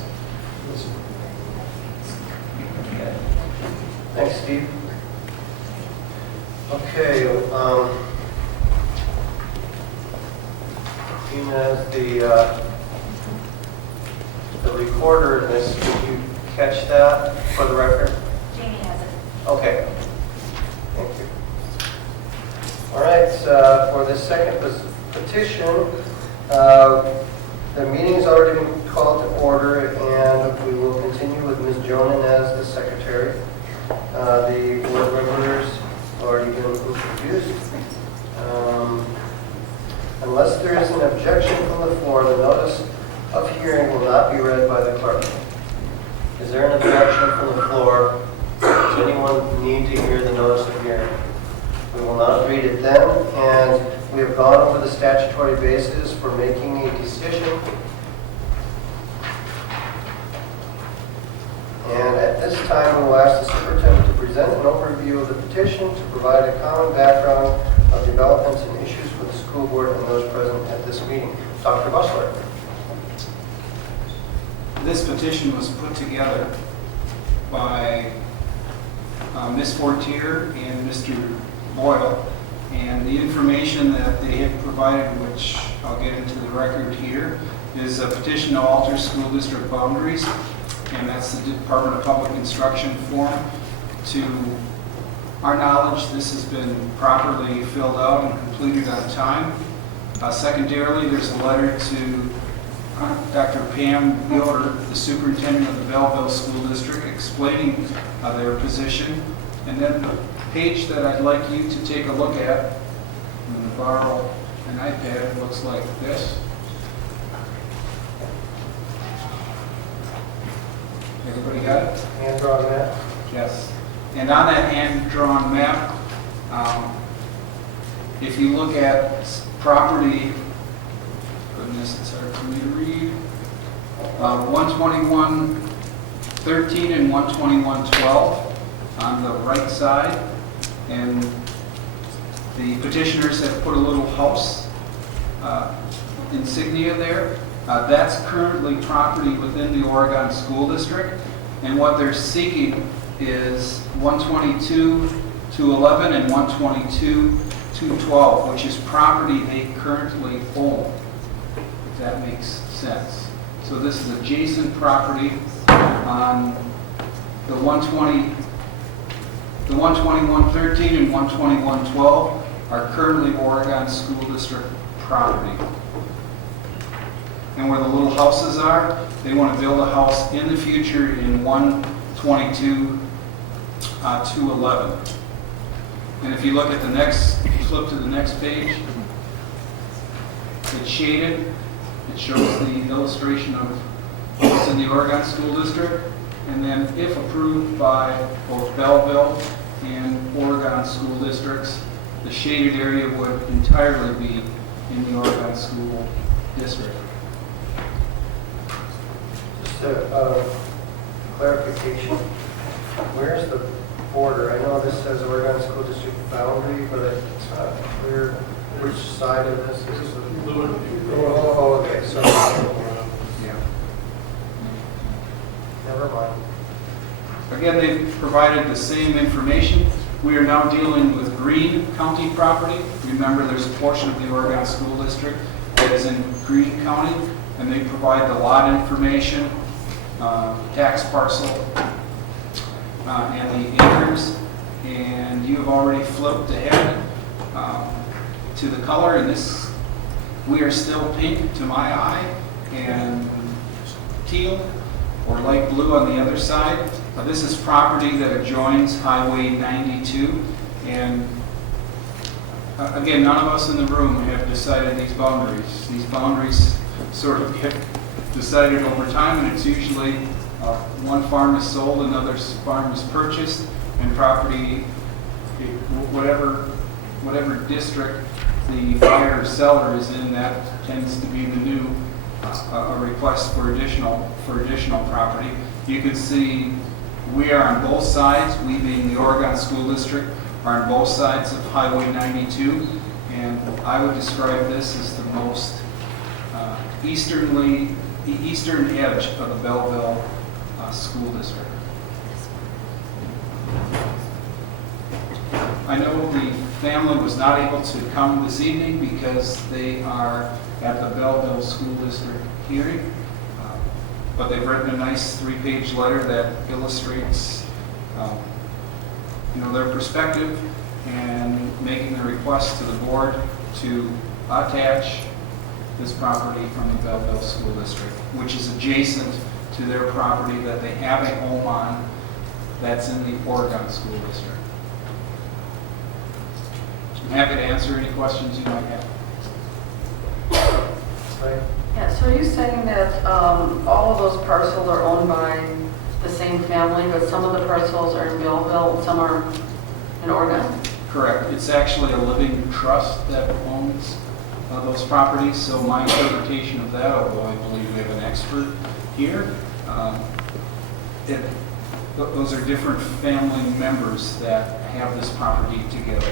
Okay. Thanks, Steve. Okay, being as the recorder in this, did you catch that for the record? Jamie has it. Okay. Thank you. All right, for the second petition, the meeting's already been called to order, and we will continue with Ms. Jonan as the secretary. The board members have already been introduced. Unless there is an objection from the floor, the notice of hearing will not be read by the clerk. Is there an objection from the floor? Does anyone need to hear the notice of hearing? We will not read it then, and we have gone over the statutory basis for making a decision. And at this time, we will ask the superintendent to present an overview of the petition, to provide a common background of developments and issues for the school board and those present at this meeting. Dr. Bussler. This petition was put together by Ms. Fortier and Mr. Boyle, and the information that they had provided, which I'll get into the record here, is a petition to alter school district boundaries, and that's the Department of Public Instruction form. To our knowledge, this has been properly filled out and completed on time. Secondarily, there's a letter to Dr. Pam Yoder, the superintendent of the Belleville School District, explaining their position. And then the page that I'd like you to take a look at, I'm going to borrow an iPad, it looks like this. Everybody got it? Hand-drawn map. Yes. And on that hand-drawn map, if you look at property, goodness, it's hard for me to read, 121.13 and 121.12 on the right side, and the petitioners have put a little house insignia there. That's currently property within the Oregon School District, and what they're seeking is 122.211 and 122.212, which is property they currently own, if that makes sense. So this is adjacent property on the 121.13 and 121.12 are currently Oregon School District property. And where the little houses are, they want to build a house in the future in 122.211. And if you look at the next, flip to the next page, it's shaded. It shows the illustration of what's in the Oregon School District. And then if approved by both Belleville and Oregon School Districts, the shaded area would entirely be in the Oregon School District. Just a clarification. Where's the border? I know this says Oregon School District boundary, but it's not clear which side of this is. Oh, okay, so, Yeah. never mind. Again, they've provided the same information. We are now dealing with Greene County property. Remember, there's a portion of the Oregon School District that is in Greene County, and they provide the lot information, tax parcel, and the acres. And you have already flipped ahead to the color, and this, we are still pink to my eye, and teal or light blue on the other side. This is property that adjoins Highway 92, and again, none of us in the room have decided these boundaries. These boundaries sort of get decided over time, and it's usually one farm is sold, another farm is purchased, and property, whatever district the buyer or seller is in, that tends to be the new a request for additional property. You can see we are on both sides, we being the Oregon School District, are on both sides of Highway 92, and I would describe this as the most eastern edge of the Belleville School District. I know the family was not able to come this evening because they are at the Belleville School District hearing, but they've written a nice 3-page letter that illustrates their perspective and making the request to the board to attach this property from the Belleville School District, which is adjacent to their property that they have a home on that's in the Oregon School District. I'm happy to answer any questions you might have. Right? Yeah, so are you saying that all of those parcels are owned by the same family, but some of the parcels are in Belleville, some are in Oregon? Correct. It's actually a living trust that owns those properties, so my interpretation of that, although I believe we have an expert here, those are different family members that have this property together.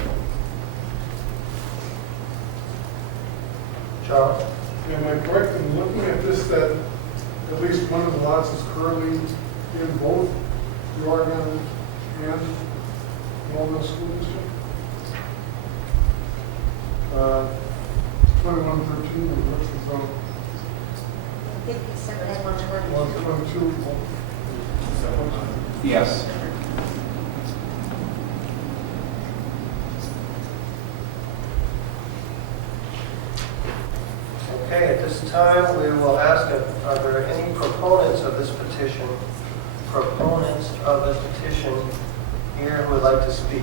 Charles? Am I correct in looking at this that at least one of the lots is currently in both the Oregon and Walnut School District? 2113, what's the zone? I think he said that's 122. 122. Yes. Okay, at this time, we will ask, are there any proponents of this petition? Proponents of this petition here who would like to speak?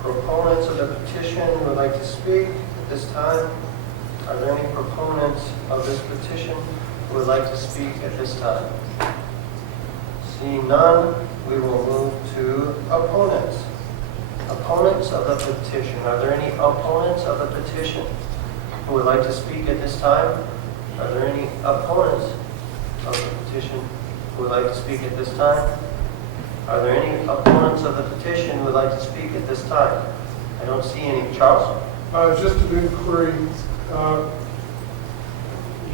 Proponents of the petition who would like to speak at this time? Are there any proponents of this petition who would like to speak at this time? Seeing none, we will move to opponents. Opponents of the petition. Are there any opponents of the petition who would like to speak at this time? Are there any opponents of the petition who would like to speak at this time? Are there any opponents of the petition who would like to speak at this time? I don't see any. Charles? Just an inquiry.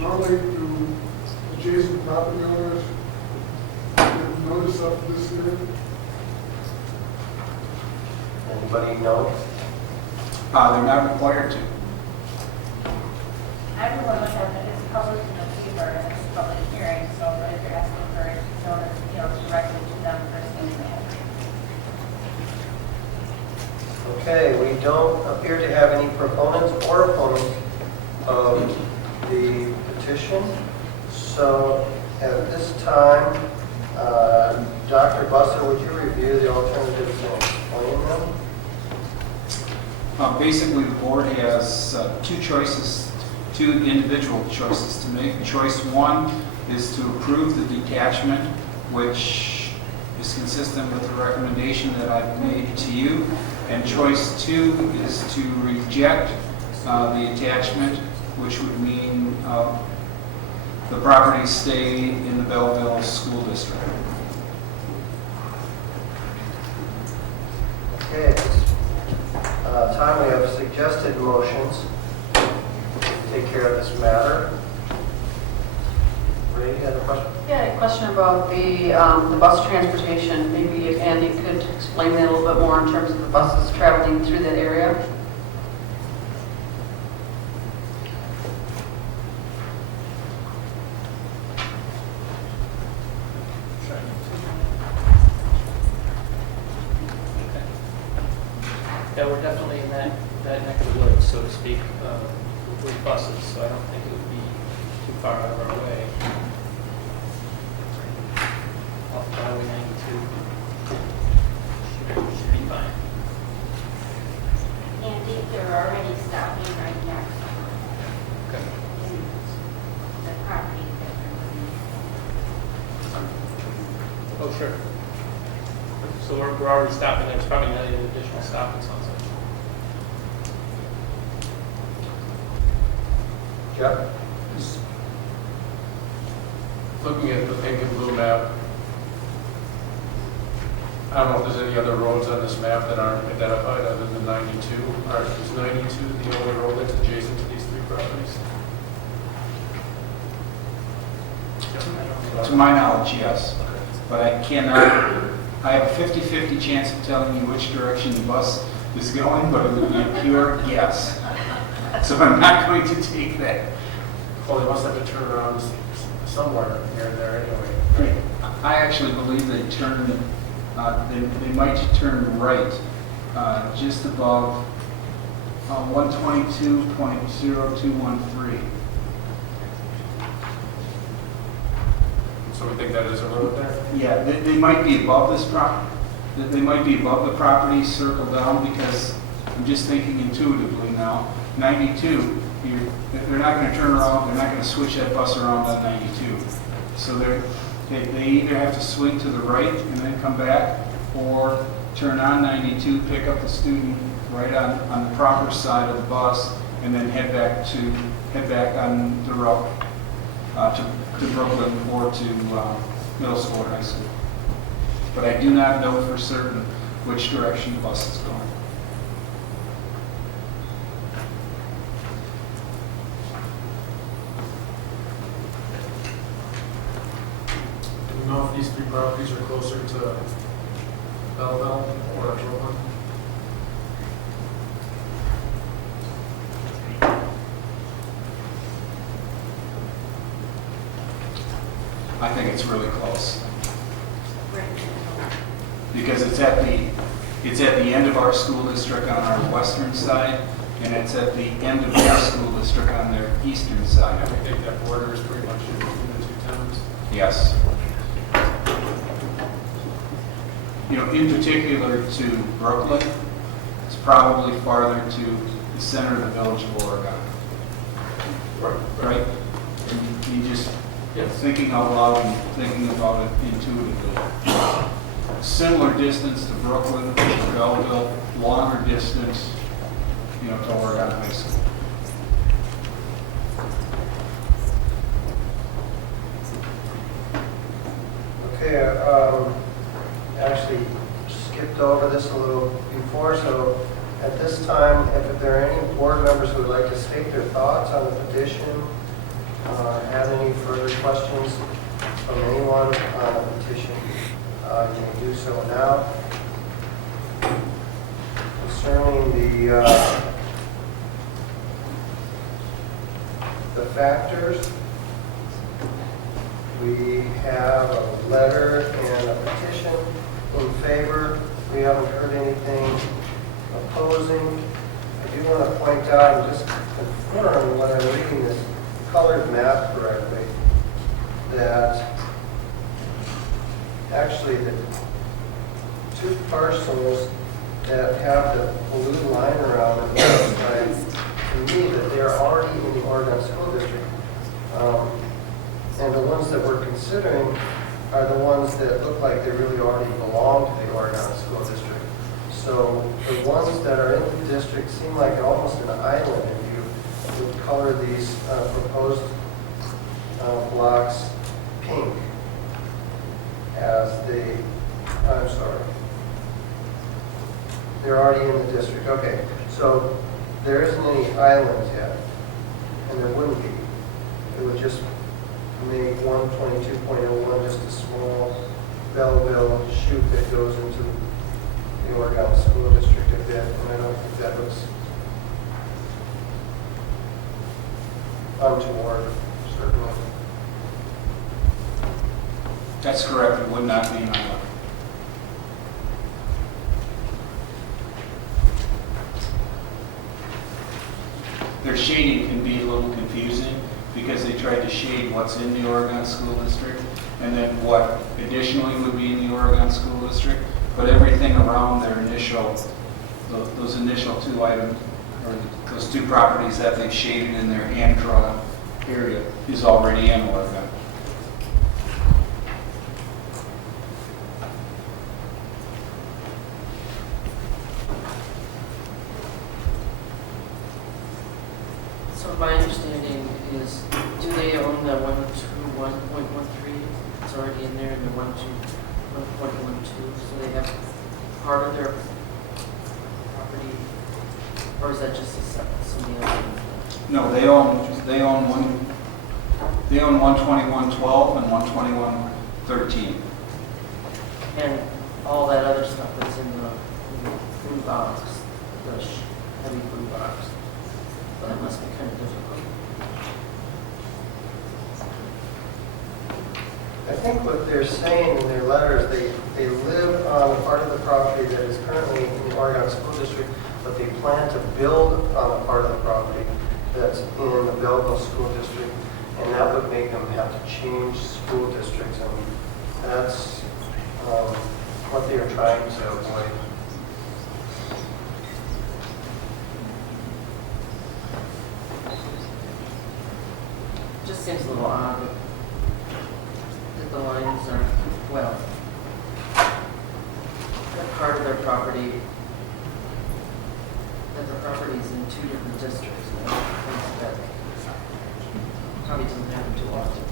Normally, do adjacent property owners give notice of this hearing? Anybody know? They're not required to. Everyone was at it's published in the paper and it's a public hearing, so if you're asking for notice, directly to them first thing they have. Okay, we don't appear to have any proponents or opponents of the petition. So at this time, Dr. Busser, would you review the alternatives and explain them? Basically, the board has two choices, two individual choices to make. Choice one is to approve the detachment, which is consistent with the recommendation that I've made to you. And choice two is to reject the attachment, which would mean the properties stay in the Belleville School District. Okay, at this time we have suggested motions to take care of this matter. Ray, you had a question? Yeah, a question about the bus transportation. Maybe if Andy could explain that a little bit more in terms of the buses traveling through that area. Yeah, we're definitely in that neck of the woods, so to speak, with buses, so I don't think it would be too far out of our way. Off Highway 92 should be fine. Andy, they're already stopping right next Okay. to the property that Oh, sure. So we're already stopping, there's probably not any additional stopping, sounds like. Jeff? Looking at the pink and blue map, I don't know if there's any other roads on this map that aren't identified other than 92. Is 92 the only road that's adjacent to these three properties? To my knowledge, yes. But I cannot, I have a 50-50 chance of telling you which direction the bus is going, but it would be a pure guess. So I'm not going to take that. Well, they must have to turn around somewhere here and there anyway. Right? I actually believe they turn, they might turn right just above 122.0213. So we think that is a road there? Yeah, they might be above this they might be above the property, circled down, because I'm just thinking intuitively now. 92, they're not going to turn around, they're not going to switch that bus around on 92. So Okay, they either have to swing to the right and then come back, or turn on 92, pick up the student right on the proper side of the bus, and then head back on the route to Brooklyn or to middle school or high school. But I do not know for certain which direction the bus is going. Do we know if these three properties are closer to Belleville or Brooklyn? I think it's really close. Because it's at the end of our school district on our western side, and it's at the end of their school district on their eastern side. I think that border is pretty much in between the two towns. Yes. You know, in particular to Brooklyn, it's probably farther to the center of the village of Oregon. Right? And you just, thinking out loud and thinking about it intuitively. Similar distance to Brooklyn, to Belleville, longer distance, you know, to Oregon High School. Okay, actually skipped over this a little before, so at this time, if there are any board members who would like to state their thoughts on the petition, have any further questions from anyone on the petition, you may do so now. Concerning the factors, we have a letter and a petition in favor. We haven't heard anything opposing. I do want to point out and just confirm when I'm reading this colored map correctly, that actually the two parcels that have the blue line around it, to me, that they're already in the Oregon School District. And the ones that we're considering are the ones that look like they really already belong to the Oregon School District. So the ones that are in the district seem like almost an island if you would color these proposed blocks pink as I'm sorry. They're already in the district. Okay, so there isn't any islands yet, and there wouldn't be. It would just make 122.01 just a small Belleville chute that goes into the Oregon School District a bit, and I don't think that looks untoward, certainly. That's correct, it would not be an island. Their shading can be a little confusing because they tried to shade what's in the Oregon School District and then what additionally would be in the Oregon School District, but everything around their those initial two items, or those two properties that they've shaded in their hand-drawn area is already in Oregon. So my understanding is, do they own the 121.13? It's already in there, and the 1.12, so they have part of their property, or is that just a separate, something else? No, they own 121.12 and 121.13. And all that other stuff that's in the blue box, the heavy blue box. But that must be kind of difficult. I think what they're saying in their letters, they live on a part of the property that is currently in the Oregon School District, but they plan to build on a part of the property that's in the Belleville School District, and that would make them have to change school districts, and that's what they are trying to avoid. Just seems a little odd. The that the lines are, well, that part of their property, that the property is in two different districts. And I think that probably doesn't happen too often.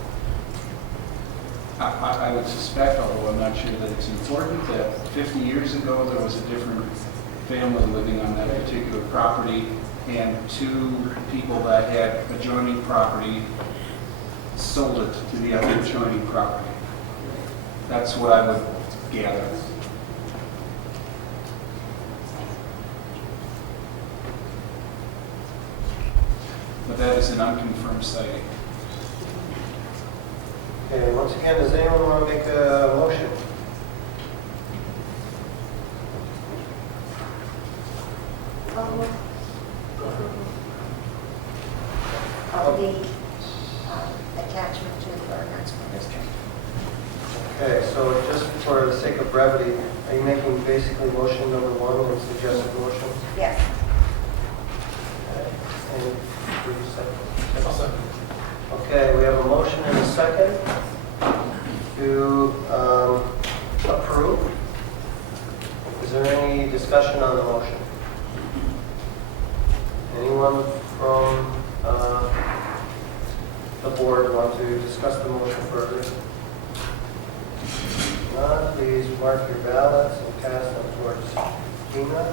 I would suspect, although I'm not sure that it's important, that 50 years ago, there was a different family living on that particular property, and two people that had adjoining property sold it to the other adjoining property. That's what I would gather. But that is an unconfirmed sighting. Okay, once again, does anyone want to make a motion? Of the attachment to the ordinance for district. Okay, so just for the sake of brevity, are you making basically motion number one and suggested motion? Yes. Okay, any brief second? Okay, we have a motion and a second to approve. Is there any discussion on the motion? Anyone from the board want to discuss the motion further? If not, please mark your ballots and pass them towards Gina.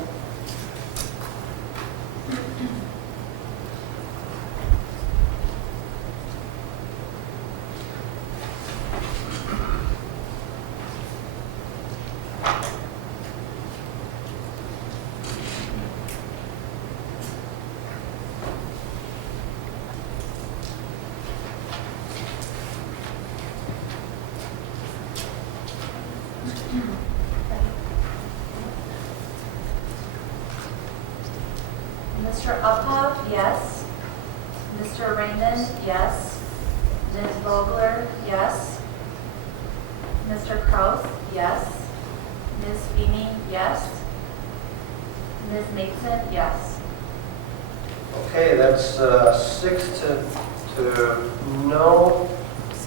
Mr. Uphoff, yes. Mr. Raymond, yes. Ms. Vogler, yes. Mr. Kraus, yes. Ms. Feeney, yes. Ms. Mason, yes. Okay, that's 6 to no,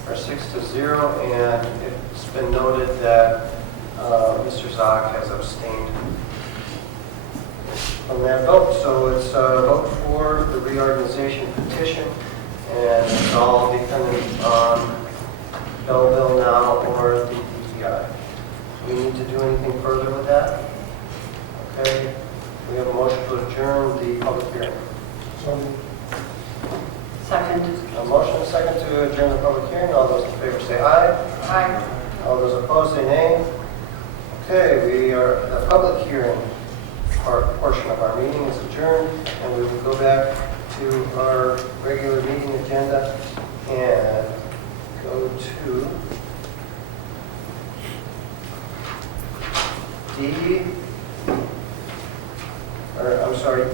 or 6 to 0, and it's been noted that Mr. Zock has abstained from that vote. So it's a vote for the reorganization petition, and it's all dependent on Belleville now or the DEI. Do we need to do anything further with that? Okay, we have a motion to adjourn the public hearing. So, Second. A motion and a second to adjourn the public hearing. All those in favor say aye. Aye. All those opposed say nay. Okay, the public hearing portion of our meeting is adjourned, and we will go back to our regular meeting agenda and go to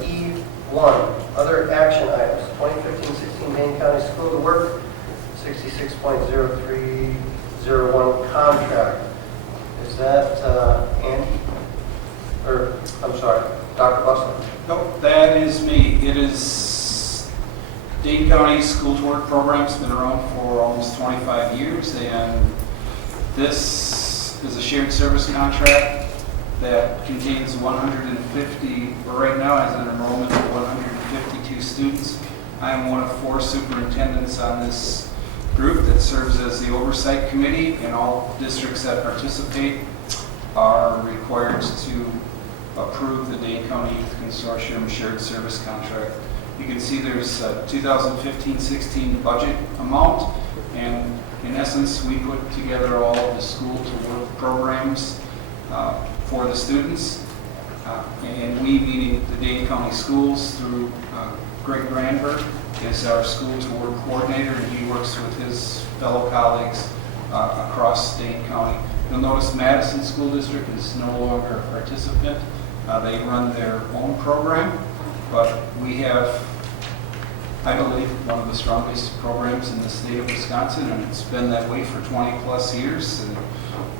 E1, other action items, 2015-16 Dane County School to Work, 66.0301 contract. Is that Andy? Or, I'm sorry, Dr. Bussler? Nope, that is me. It is Dane County School to Work program's been around for almost 25 years, and this is a shared service contract that contains 150, or right now has an enrollment of 152 students. I am one of 4 superintendents on this group that serves as the oversight committee, and all districts that participate are required to approve the Dane County Youth Consortium shared service contract. You can see there's a 2015-16 budget amount, and in essence, we put together all of the school to work programs for the students, and we, meaning the Dane County Schools, through Greg Granberg, is our school to work coordinator, and he works with his fellow colleagues across Dane County. You'll notice Madison School District is no longer a participant. They run their own program, but we have, I believe, one of the strongest programs in the state of Wisconsin, and it's been that way for 20 plus years, and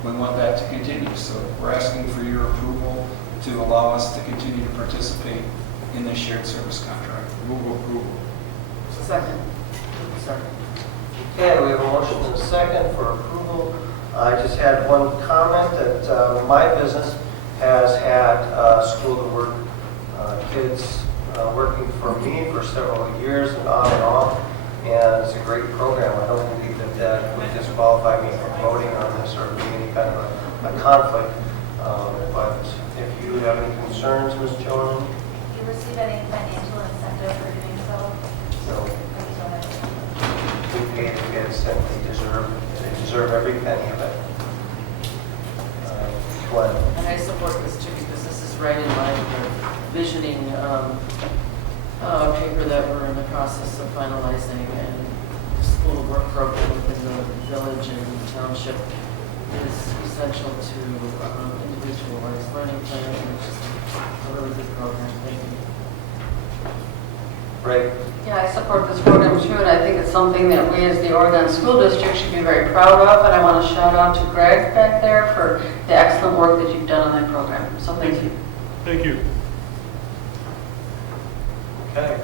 we want that to continue. So we're asking for your approval to allow us to continue to participate in this shared service contract. Move approval. Second. Second. Okay, we have a motion and a second for approval. I just had one comment that my business has had school to work kids working for me for several years and on and off, and it's a great program. I don't believe that that would disqualify me from voting on this or be any kind of a conflict. But if you have any concerns, Ms. Jones, Do you receive any financial incentive for doing so? no, we pay the kids and they deserve every penny of it. Glenn? And I support this too because this is right in line with the visioning paper that we're in the process of finalizing, and the school work program within the village and township is essential to individualized learning plans, which is a really good program. Thank you. Right. Yeah, I support this program too, and I think it's something that we as the Oregon School District should be very proud of, and I want to shout out to Greg back there for the excellent work that you've done on that program. So thank you. Thank you. Okay.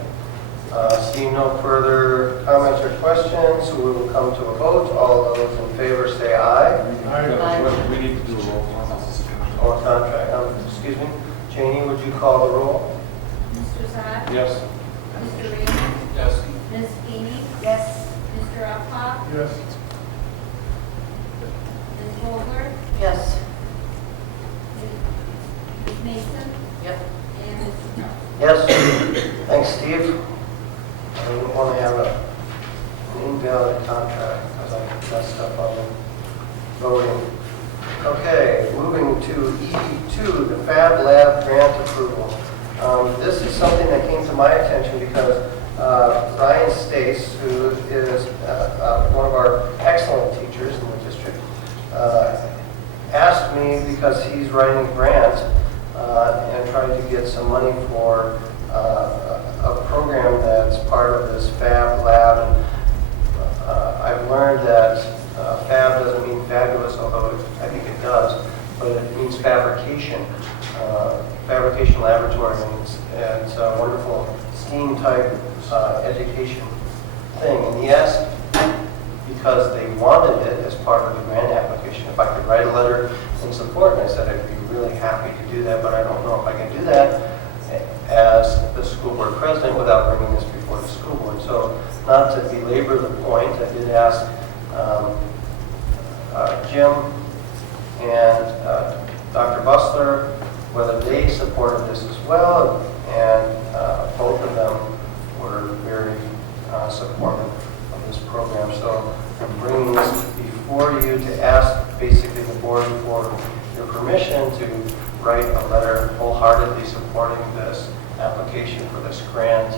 Seeing no further comments or questions, we will come to a vote. All those in favor say aye. We need to do a roll call. Or contract, excuse me. Janie, would you call the roll? Mr. Sack? Yes. Mr. Raymond? Yes. Ms. Amy? Yes. Mr. Alcott? Yes. Ms. Holder? Yes. Ms. Mason? Yep. And Ms. Patel? Yes. Thanks, Steve. I didn't want to have an invalid contract because I messed up on the voting. Okay, moving to E2, the Fab Lab grant approval. This is something that came to my attention because Ryan Stace, who is one of our excellent teachers in the district, asked me because he's writing a grant and trying to get some money for a program that's part of this Fab Lab. And, I've learned that fab doesn't mean fabulous, although I think it does, but it means fabrication, fabrication laboratory, and it's a wonderful STEAM type education thing. And he asked, because they wanted it as part of the grant application, if I could write a letter in support, and I said I'd be really happy to do that, but I don't know if I can do that as the school board president without bringing this before the school board. So not to belabor the point, I did ask Jim and Dr. Bustler whether they supported this as well, and both of them were very supportive of this program. So I'm bringing this before you to ask basically the board for your permission to write a letter wholeheartedly supporting this application for this grant.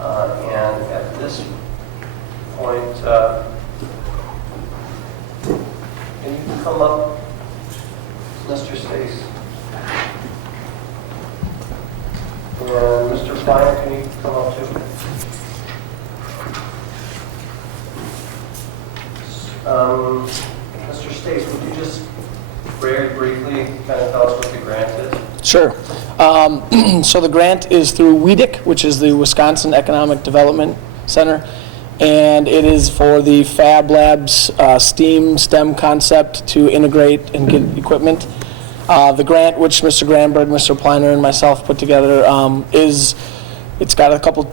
And at this point, can you come up, Mr. Stace? And Mr. Flyer, can you come up too? Mr. Stace, would you just very briefly kind of tell us what the grant is? Sure. So the grant is through WEDC, which is the Wisconsin Economic Development Center, and it is for the Fab Labs STEM concept to integrate and get equipment. The grant, which Mr. Granberg, Mr. Pleiner, and myself put together, it's got a couple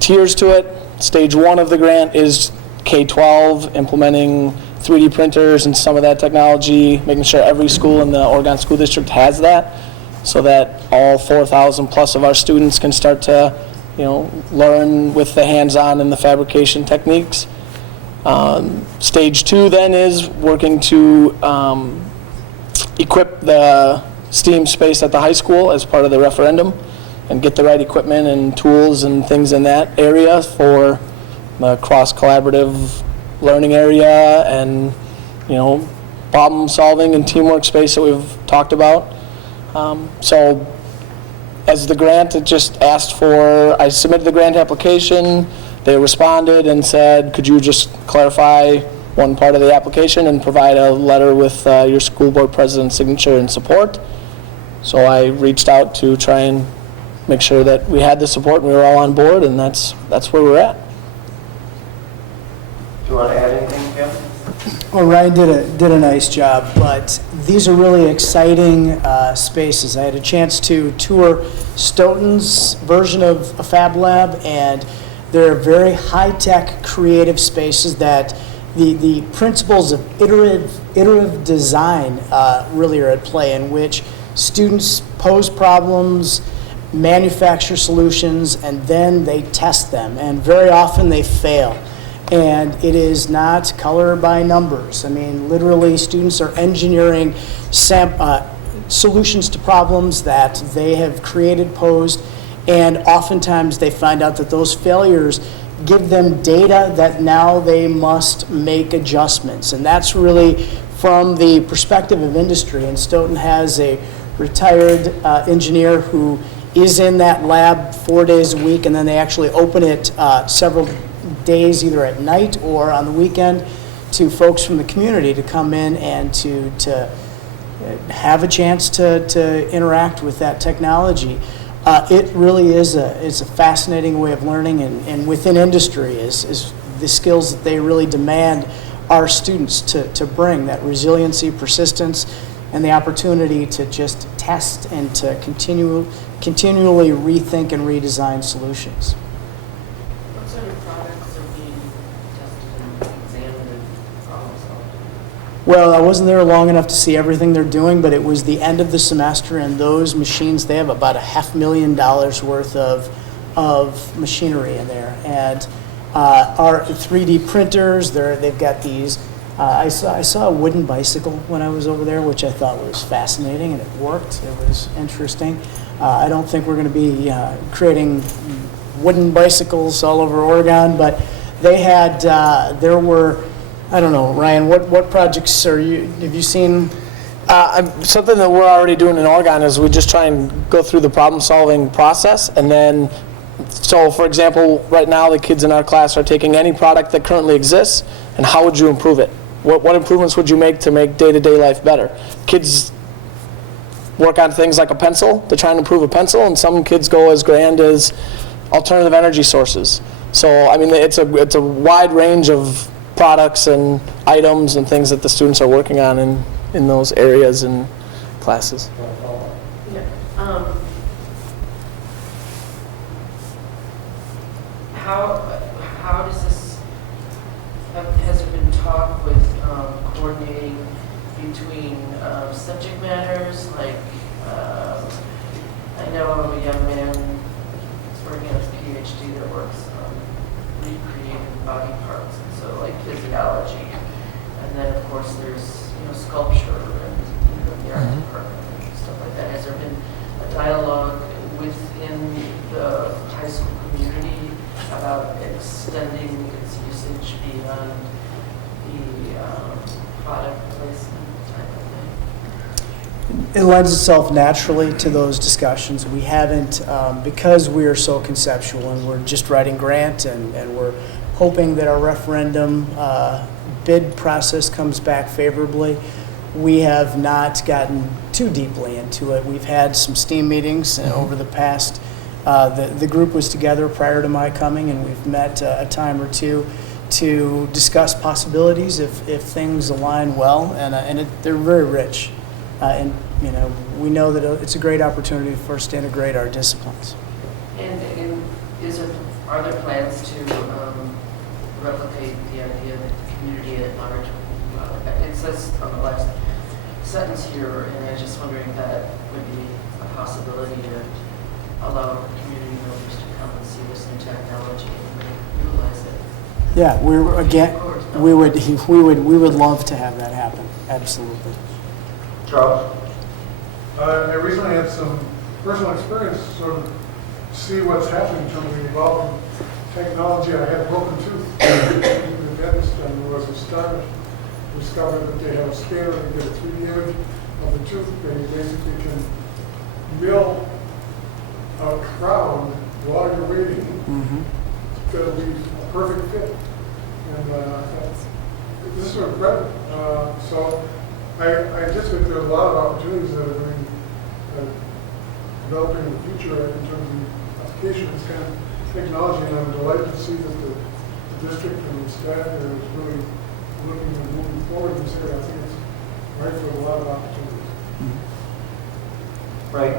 tiers to it. Stage 1 of the grant is K-12, implementing 3D printers and some of that technology, making sure every school in the Oregon School District has that, so that all 4,000 plus of our students can start to, learn with the hands-on and the fabrication techniques. Stage 2 then is working to equip the STEAM space at the high school as part of the referendum and get the right equipment and tools and things in that area for the cross-collaborative learning area and, problem solving and teamwork space that we've talked about. So as the grant, it just asked for, I submitted the grant application, they responded and said, could you just clarify one part of the application and provide a letter with your school board president's signature and support. So I reached out to try and make sure that we had the support and we were all on board, and that's where we're at. you want to add anything, Kim? Well, Ryan did a nice job, but these are really exciting spaces. I had a chance to tour Stoughton's version of a Fab Lab, and they're very high-tech, creative spaces that the principles of iterative design really are at play, in which students pose problems, manufacture solutions, and then they test them, and very often they fail. And it is not color by numbers. I mean, literally, students are engineering solutions to problems that they have created, posed, and oftentimes they find out that those failures give them data that now they must make adjustments. And that's really from the perspective of industry. And Stoughton has a retired engineer who is in that lab 4 days a week, and then they actually open it several days, either at night or on the weekend, to folks from the community to come in and to have a chance to interact with that technology. It really is a fascinating way of learning, and within industry is the skills that they really demand our students to bring, that resiliency, persistence, and the opportunity to just test and to continually rethink and redesign solutions. What sort of products are being tested and examined and problem solved? Well, I wasn't there long enough to see everything they're doing, but it was the end of the semester, and those machines, they have about $500,000 worth of machinery in there. And our 3D printers, they've got these. I saw a wooden bicycle when I was over there, which I thought was fascinating, and it worked. It was interesting. I don't think we're going to be creating wooden bicycles all over Oregon, but they had, there were, I don't know, Ryan, what projects have you seen? Something that we're already doing in Oregon is we just try and go through the problem-solving process, and then, so for example, right now the kids in our class are taking any product that currently exists, and how would you improve it? What improvements would you make to make day-to-day life better? Kids work on things like a pencil. They're trying to improve a pencil, and some kids go as grand as alternative energy sources. So, I mean, it's a wide range of products and items and things that the students are working on in those areas and classes. Yeah. How does this, has there been talk with coordinating between subject matters, like, I know of a young man who's working on his PhD that works on recreating body parts, and so like physiology, and then of course there's, sculpture and the art department and stuff like that. Has there been a dialogue within the high school community about extending its usage beyond the product placement type of thing? It lends itself naturally to those discussions. We haven't, because we are so conceptual and we're just writing grant and we're hoping that our referendum bid process comes back favorably, we have not gotten too deeply into it. We've had some STEAM meetings over the past, the group was together prior to my coming, and we've met a time or two to discuss possibilities if things align well, and they're very rich. And we know that it's a great opportunity for us to integrate our disciplines. And are there plans to replicate the idea that the community at large, it says on the last sentence here, and I was just wondering if that would be a possibility to allow community members to come and see this new technology and utilize it. Yeah, we would love to have that happen. Absolutely. Charles? I recently had some personal experience, sort of see what's happening in terms of evolving technology. I had a broken tooth. The dentist, and there was a startup discovered that they have a scanner and get a 3D image of the tooth, and you basically can mill a crown while you're waiting. That'll be a perfect fit. And this is sort of incredible. So I just think there are a lot of opportunities that are being developing in the future in terms of the application of this kind of technology, and I'm delighted to see that the district and the staff there is really looking and moving forward in this area. I think it's right for a lot of opportunities. Right.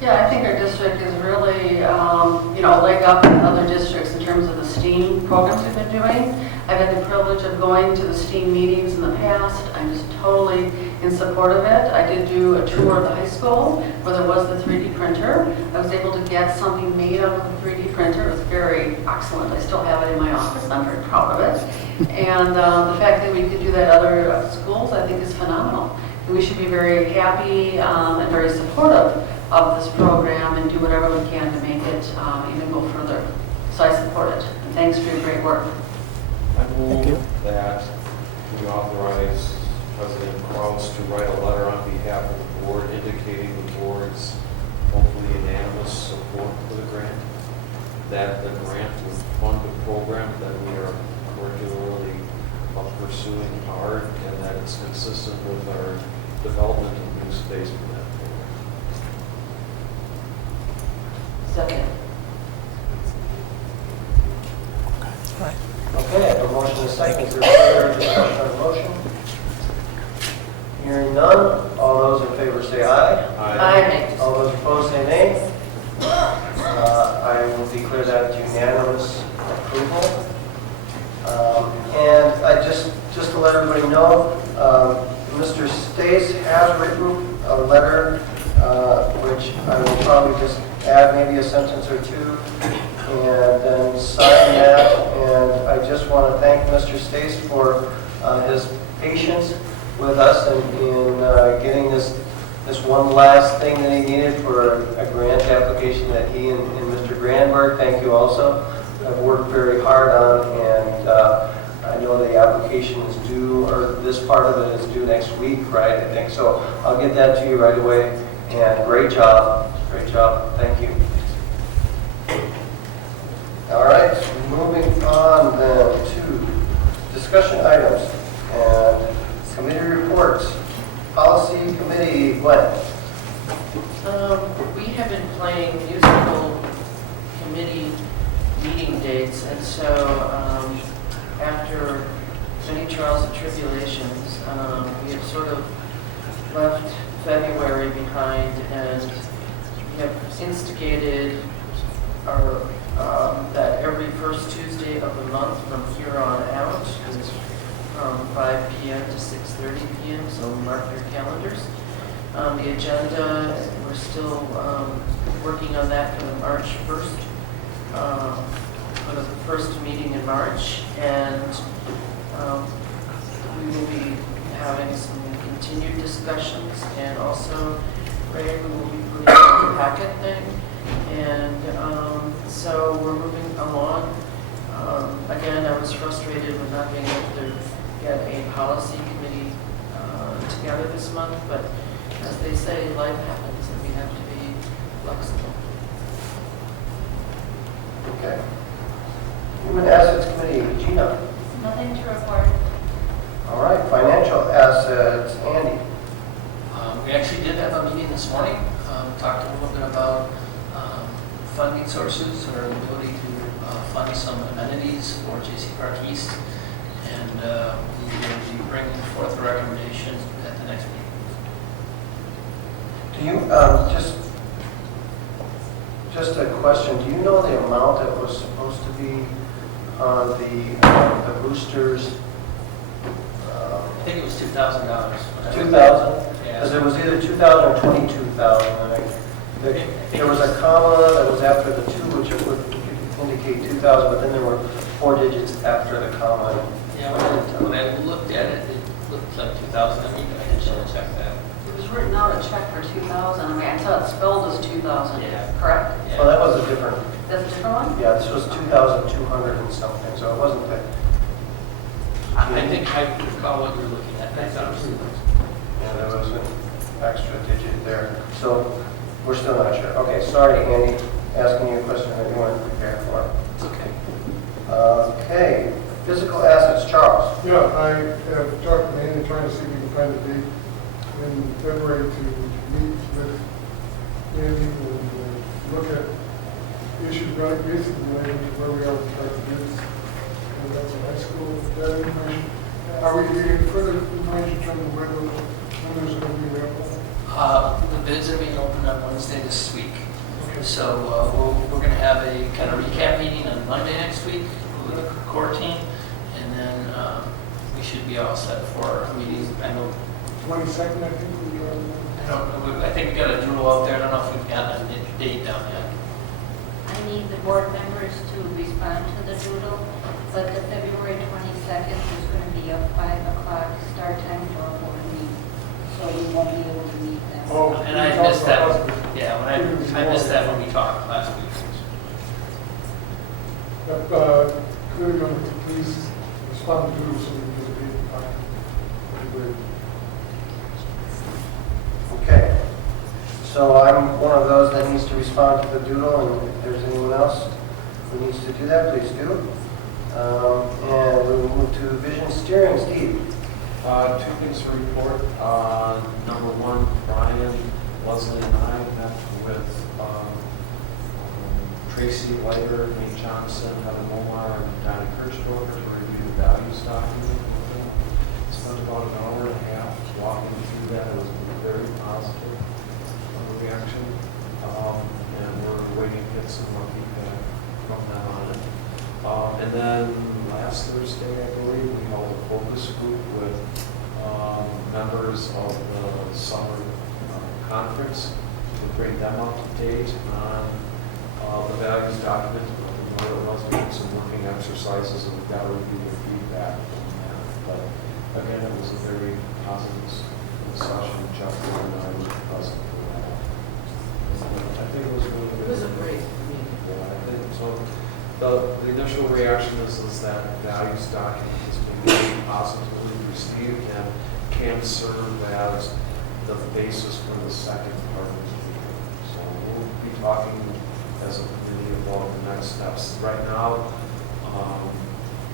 Yeah, I think our district is really, a leg up in other districts in terms of the STEAM programs we've been doing. I've had the privilege of going to the STEAM meetings in the past. I'm just totally in support of it. I did do a tour of the high school where there was the 3D printer. I was able to get something made out of the 3D printer. It was very excellent. I still have it in my office. I'm very proud of it. And the fact that we could do that at other schools, I think is phenomenal. And we should be very happy and very supportive of this program and do whatever we can to make it even go further. So I support it. And thanks for your great work. I move that we authorize President Kraus to write a letter on behalf of the board indicating the board's hopefully unanimous support for the grant, that the grant would fund a program that we are curricularly pursuing hard, and that it's consistent with our development of new space for that program. Second. Okay, I have a motion and a second. Is there further discussion on the motion? Hearing none, all those in favor say aye. Aye. All those opposed say nay. I will declare that unanimous approval. And I just to let everybody know, Mr. Stace has written a letter, which I will probably just add maybe a sentence or two and then sign that. And I just want to thank Mr. Stace for his patience with us in getting this one last thing that he needed for a grant application that he and Mr. Granberg, thank you also, have worked very hard on. And I know the application is due, or this part of it is due next week, right? I think so. I'll get that to you right away. And great job, thank you. All right, moving on then to discussion items and committee reports. Policy committee, Gwen. We have been playing musical committee meeting dates, and so after many trials and tribulations, we have sort of left February behind, and we have instigated that every first Tuesday of the month from here on out is from 5 p.m. to 6:30 p.m., so mark your calendars. The agenda, we're still working on that for the March 1st, for the first meeting in March, and we will be having some continued discussions, and also, Ray, we will be putting out the packet thing, and so we're moving along. Again, I was frustrated with not being able to get a policy committee together this month, but as they say, life happens and we have to be flexible. Okay. Human Assets Committee, Gina. Nothing to report. All right, Financial Assets, Andy. We actually did have a meeting this morning, talked a little bit about funding sources or the ability to fund some amenities for J.C. Park East, and we will be bringing forth a recommendation at the next meeting. Do you, just a question, do you know the amount that was supposed to be on the boosters? I think it was $2,000. 2,000? Yeah. Because it was either 2,000 or 22,000. There was a comma that was after the 2, which would indicate 2,000, but then there were 4 digits after the comma. Yeah, when I looked at it, it looked like 2,000. I should check that. It was written out a check for 2,000. I mean, I saw it spelled as 2,000. Yeah. Correct? Yeah. Well, that was a different, That's a different one? yeah, this was 2,200 and something, so it wasn't that. I think I recall what you're looking at. I thought it was Yeah, there was an extra digit there. So we're still not sure. Okay, sorry, Andy, asking you a question that you weren't prepared for. It's okay. Okay, physical assets, Charles. Yeah, I have talked to Andy, trying to see if we can find a date in February to meet with Andy and look at issues basically related to where we are with our bids. And whether that's a high school, that information. Are we getting further information in terms of when those are going to be available? The bids are being opened on Wednesday this week. So we're going to have a kind of recap meeting on Monday next week with the core team, and then we should be all set for a meeting. I know. 22nd, I think we are. I think we got a doodle out there. I don't know if we've gotten a date down yet. I need the board members to respond to the doodle, but the February 22nd is going to be a 5 o'clock start time for our board meeting, so we won't be able to meet then. Oh, And I missed that. Yeah, when I missed that when we talked last week. Could you please respond to doodle so we can get a date and time? That'd be great. Okay. So I'm one of those that needs to respond to the doodle, and if there's anyone else who needs to do that, please do. And we will move to vision steering. Steve? Two things to report. Number one, Brian, Leslie, and I met with Tracy Leiter, Nate Johnson, Heather Momar, and Donnie Kirchdorfer to review the values document with them. Spent about an hour and a half walking through that. It was very positive reaction. And we're waiting to get some more feedback from them on it. And then last Thursday, I believe, we held a focus group with members of the summer conference to bring them up to date on the values document, what it was, doing some working exercises, and we've got to review the feedback from that. But again, it was a very positive discussion. Chuck and I were present for that. I think it was really good. It was a great meeting. Yeah, I think so. The initial reaction is that values document has been very positively received and can serve as the basis for the second part of the meeting. So we'll be talking as a committee about the next steps. Right now,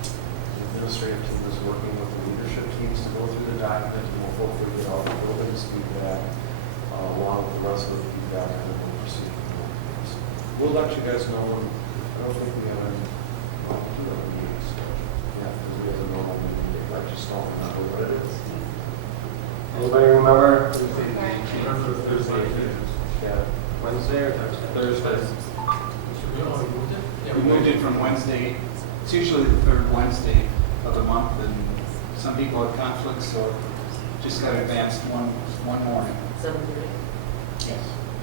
the administrative team is working with the leadership teams to go through the document, and we'll hopefully get all the buildings feedback along with the rest of the feedback, and then we'll proceed. We'll let you guys know when. I don't think we have any meetings. Yeah, because we have a normal meeting date. I just don't remember what it is. Anybody remember? Thursday. Yeah. Wednesday or Thursday? Yeah, we moved it from Wednesday. It's usually the third Wednesday of the month, and some people have conflicts, so just got advanced one morning. 7:30. Yes.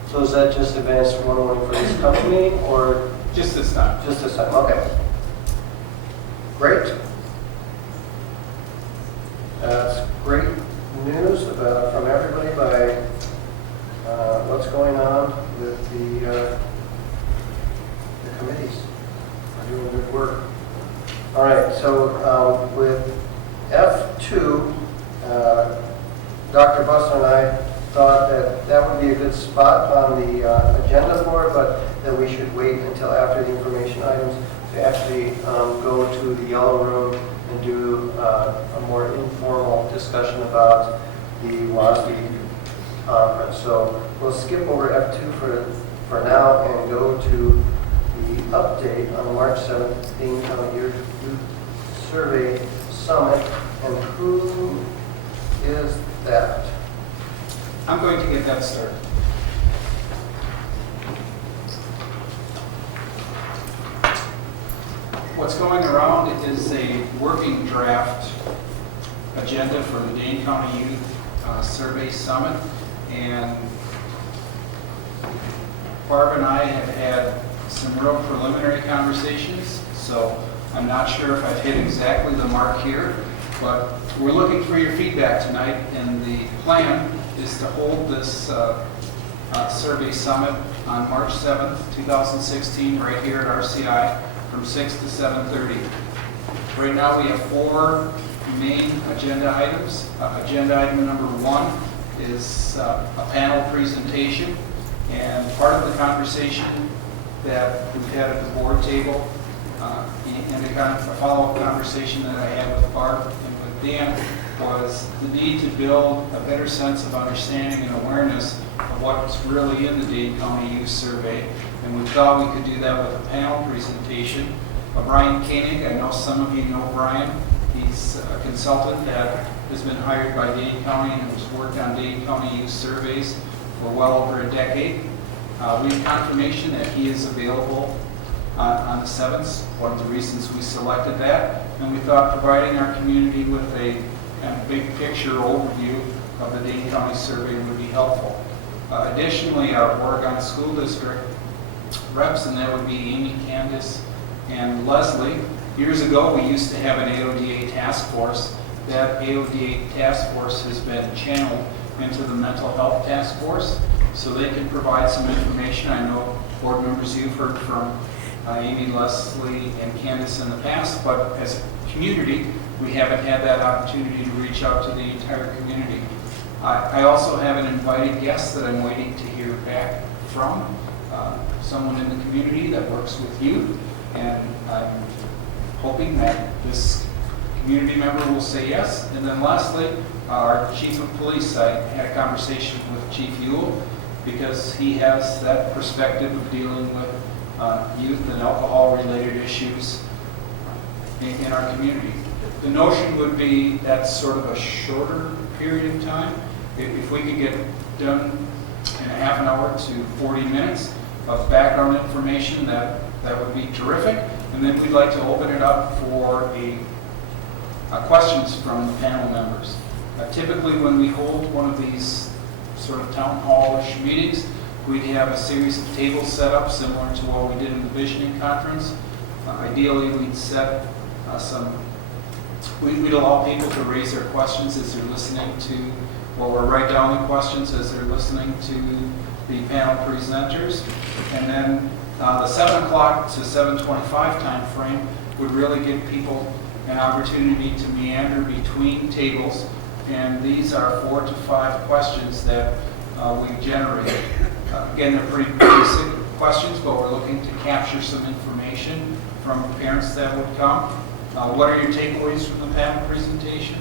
So is that just advanced one morning for this company, or? Just this time. Just this time, okay. Great. That's great news from everybody by what's going on with the committees. Are doing good work. All right, so with F2, Dr. Buster and I thought that would be a good spot on the agenda for it, but that we should wait until after the information items to actually go to the yellow room and do a more informal discussion about the WASB conference. So we'll skip over F2 for now and go to the update on March 7th, Dane County Youth Survey Summit. And who is that? I'm going to get that started. What's going around is a working draft agenda for the Dane County Youth Survey Summit. And Barb and I have had some real preliminary conversations, so I'm not sure if I've hit exactly the mark here, but we're looking for your feedback tonight, and the plan is to hold this survey summit on March 7th, 2016, right here at RCI from 6 to 7:30. Right now we have 4 main agenda items. Agenda item number 1 is a panel presentation, and part of the conversation that we've had at the board table and a follow-up conversation that I had with Barb and with Dan was the need to build a better sense of understanding and awareness of what's really in the Dane County Youth Survey. And we thought we could do that with a panel presentation. Brian Koenig, I know some of you know Brian. He's a consultant that has been hired by Dane County and has worked on Dane County youth surveys for well over a decade. We have confirmation that he is available on the 7th, one of the reasons we selected that. And we thought providing our community with a big picture overview of the Dane County survey would be helpful. Additionally, our Oregon School District reps, and that would be Amy, Candace, and Leslie. Years ago, we used to have an AODA task force. That AODA task force has been channeled into the mental health task force, so they can provide some information. I know board members, you've heard from Amy, Leslie, and Candace in the past, but as a community, we haven't had that opportunity to reach out to the entire community. I also have an invited guest that I'm waiting to hear back from, someone in the community that works with youth, and I'm hoping that this community member will say yes. And then lastly, our chief of police, I had a conversation with Chief Ewell because he has that perspective of dealing with youth and alcohol-related issues in our community. The notion would be that's sort of a shorter period of time. If we could get done in a half an hour to 40 minutes of background information, that would be terrific. And then we'd like to open it up for questions from the panel members. Typically, when we hold one of these sort of town hall-ish meetings, we'd have a series of tables set up similar to what we did in the visioning conference. Ideally, we'd set we'd allow people to raise their questions as they're listening to, or write down the questions as they're listening to the panel presenters. And then the 7 o'clock to 7:25 time frame would really give people an opportunity to meander between tables. And these are 4 to 5 questions that we've generated. Again, they're pretty basic questions, but we're looking to capture some information from parents that would come. What are your takeaways from the panel presentation?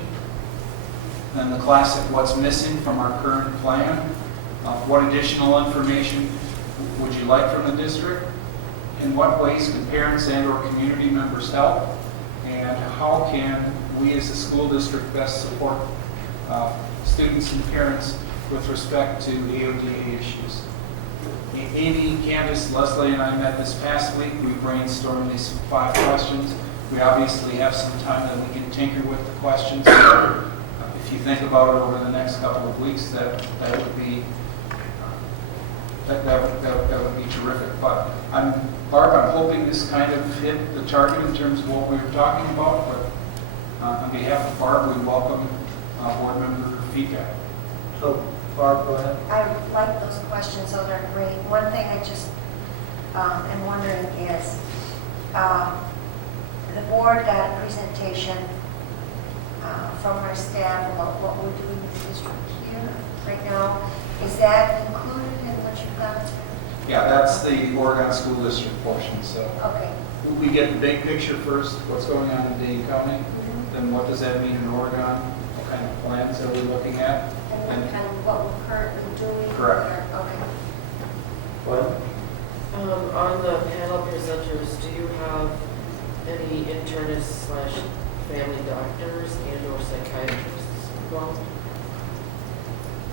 And the classic, what's missing from our current plan? What additional information would you like from the district? In what ways can parents and or community members help? And how can we as a school district best support students and parents with respect to AODA issues? Amy, Candace, Leslie, and I met this past week. We brainstormed these 5 questions. We obviously have some time that we can tinker with the questions. So if you think about it over the next couple of weeks, that would be terrific. But Barb, I'm hoping this kind of hit the target in terms of what we were talking about. But on behalf of Barb, we welcome board member feedback. So, Barb, go ahead. I like those questions, those are great. One thing I just am wondering is, the board got a presentation from our staff about what we're doing in the district here right now. Is that included in what you've got? Yeah, that's the Oregon School District portion. So Okay. we get the big picture first, what's going on in Dane County, then what does that mean in Oregon, what kind of plans are we looking at? And what kind of what we're currently doing? Correct. Okay. What? On the panel presenters, do you have any internists / family doctors and or psychiatrists involved?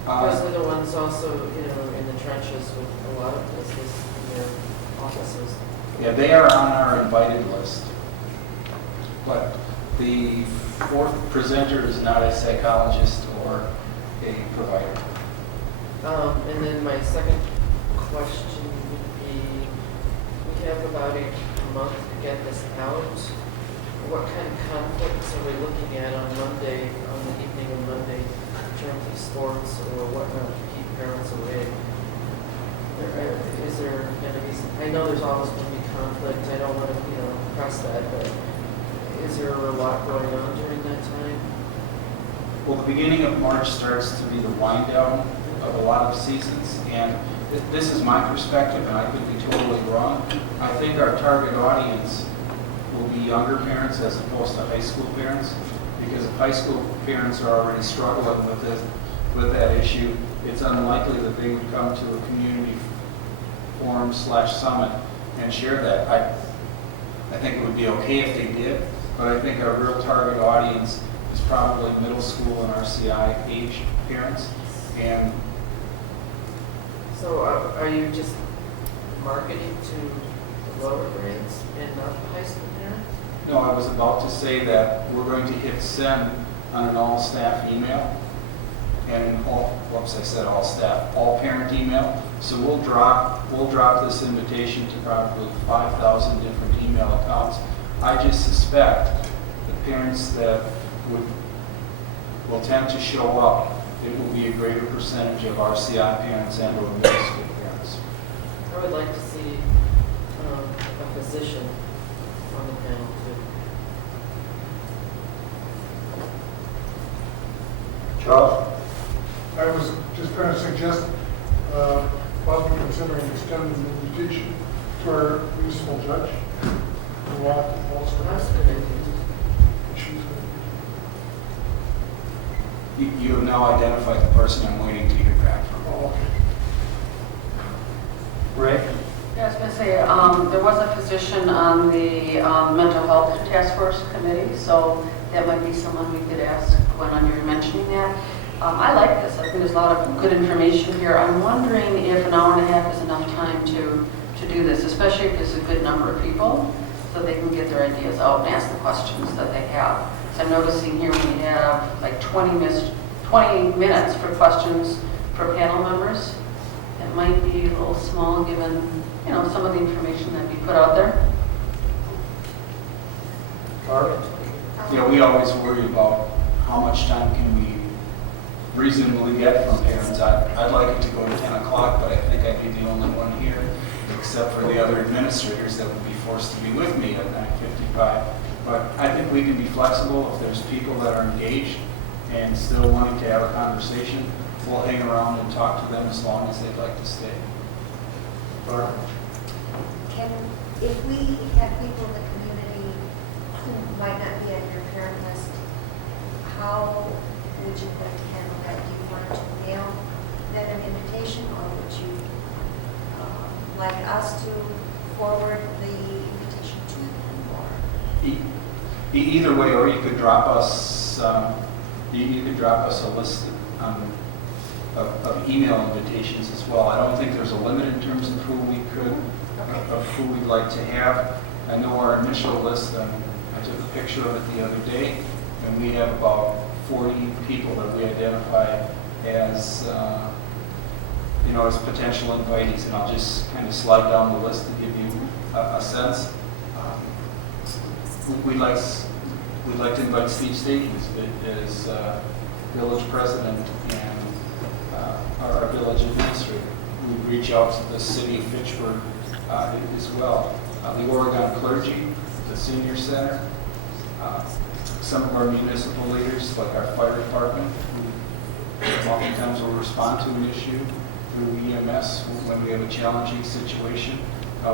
Because they're the ones also, in the trenches with a lot of this in their offices. Yeah, they are on our invited list. But the 4th presenter is not a psychologist or a provider. And then my second question would be, we have about a month to get this out. What kind of conflicts are we looking at on Monday, on the evening of Monday, in terms of sports or whatnot to keep parents away? Is there going to be some, I know there's always going to be conflict, I don't want to, press that, but is there a lot going on during that time? Well, the beginning of March starts to be the wind down of a lot of seasons, and this is my perspective, and I could be totally wrong. I think our target audience will be younger parents as opposed to high school parents, because if high school parents are already struggling with that issue, it's unlikely that they would come to a community forum / summit and share that. I think it would be okay if they did, but I think our real target audience is probably middle school and RCI age parents. And So are you just marketing to the lower grades and not the high school parents? no, I was about to say that we're going to hit send on an all-staff email and all parent email. So we'll drop this invitation to probably 5,000 different email accounts. I just suspect the parents that will tend to show up, it will be a greater percentage of RCI parents and or middle school parents. I would like to see a physician on the panel too. Charles? I was just going to suggest possibly considering extending the invitation to our municipal judge. To walk also. That's a good idea. You have now identified the person I'm waiting to hear back from. Oh, okay. Ray? Yeah, I was going to say, there was a position on the mental health task force committee, so that might be someone we could ask when you're mentioning that. I like this. I think there's a lot of good information here. I'm wondering if an hour and a half is enough time to do this, especially if there's a good number of people, so they can get their ideas out and ask the questions that they have. So I'm noticing here we have like 20 minutes for questions for panel members. It might be a little small given, some of the information that we put out there. Yeah, we always worry about how much time can we reasonably get from parents. I'd like it to go to 10 o'clock, but I think I'd be the only one here, except for the other administrators that would be forced to be with me at 9:55. But I think we can be flexible. If there's people that are engaged and still wanting to have a conversation, we'll hang around and talk to them as long as they'd like to stay. If we have people in the community who might not be on your parent list, how would you like to handle that? Do you want to mail them an invitation, or would you like us to forward the invitation to them, or? Either way, or you could drop us a list of email invitations as well. I don't think there's a limit in terms of who we'd like to have. I know our initial list, I took a picture of it the other day, and we have about 40 people that we identify as as potential invitees, and I'll just kind of slide down the list to give you a sense. We'd like to invite Steve Stevens as village president and our village administrator. We reach out to the city of Fitchburg as well. The Oregon clergy, the senior center, some of our municipal leaders, like our fire department, who oftentimes will respond to an issue through EMS when we have a challenging situation.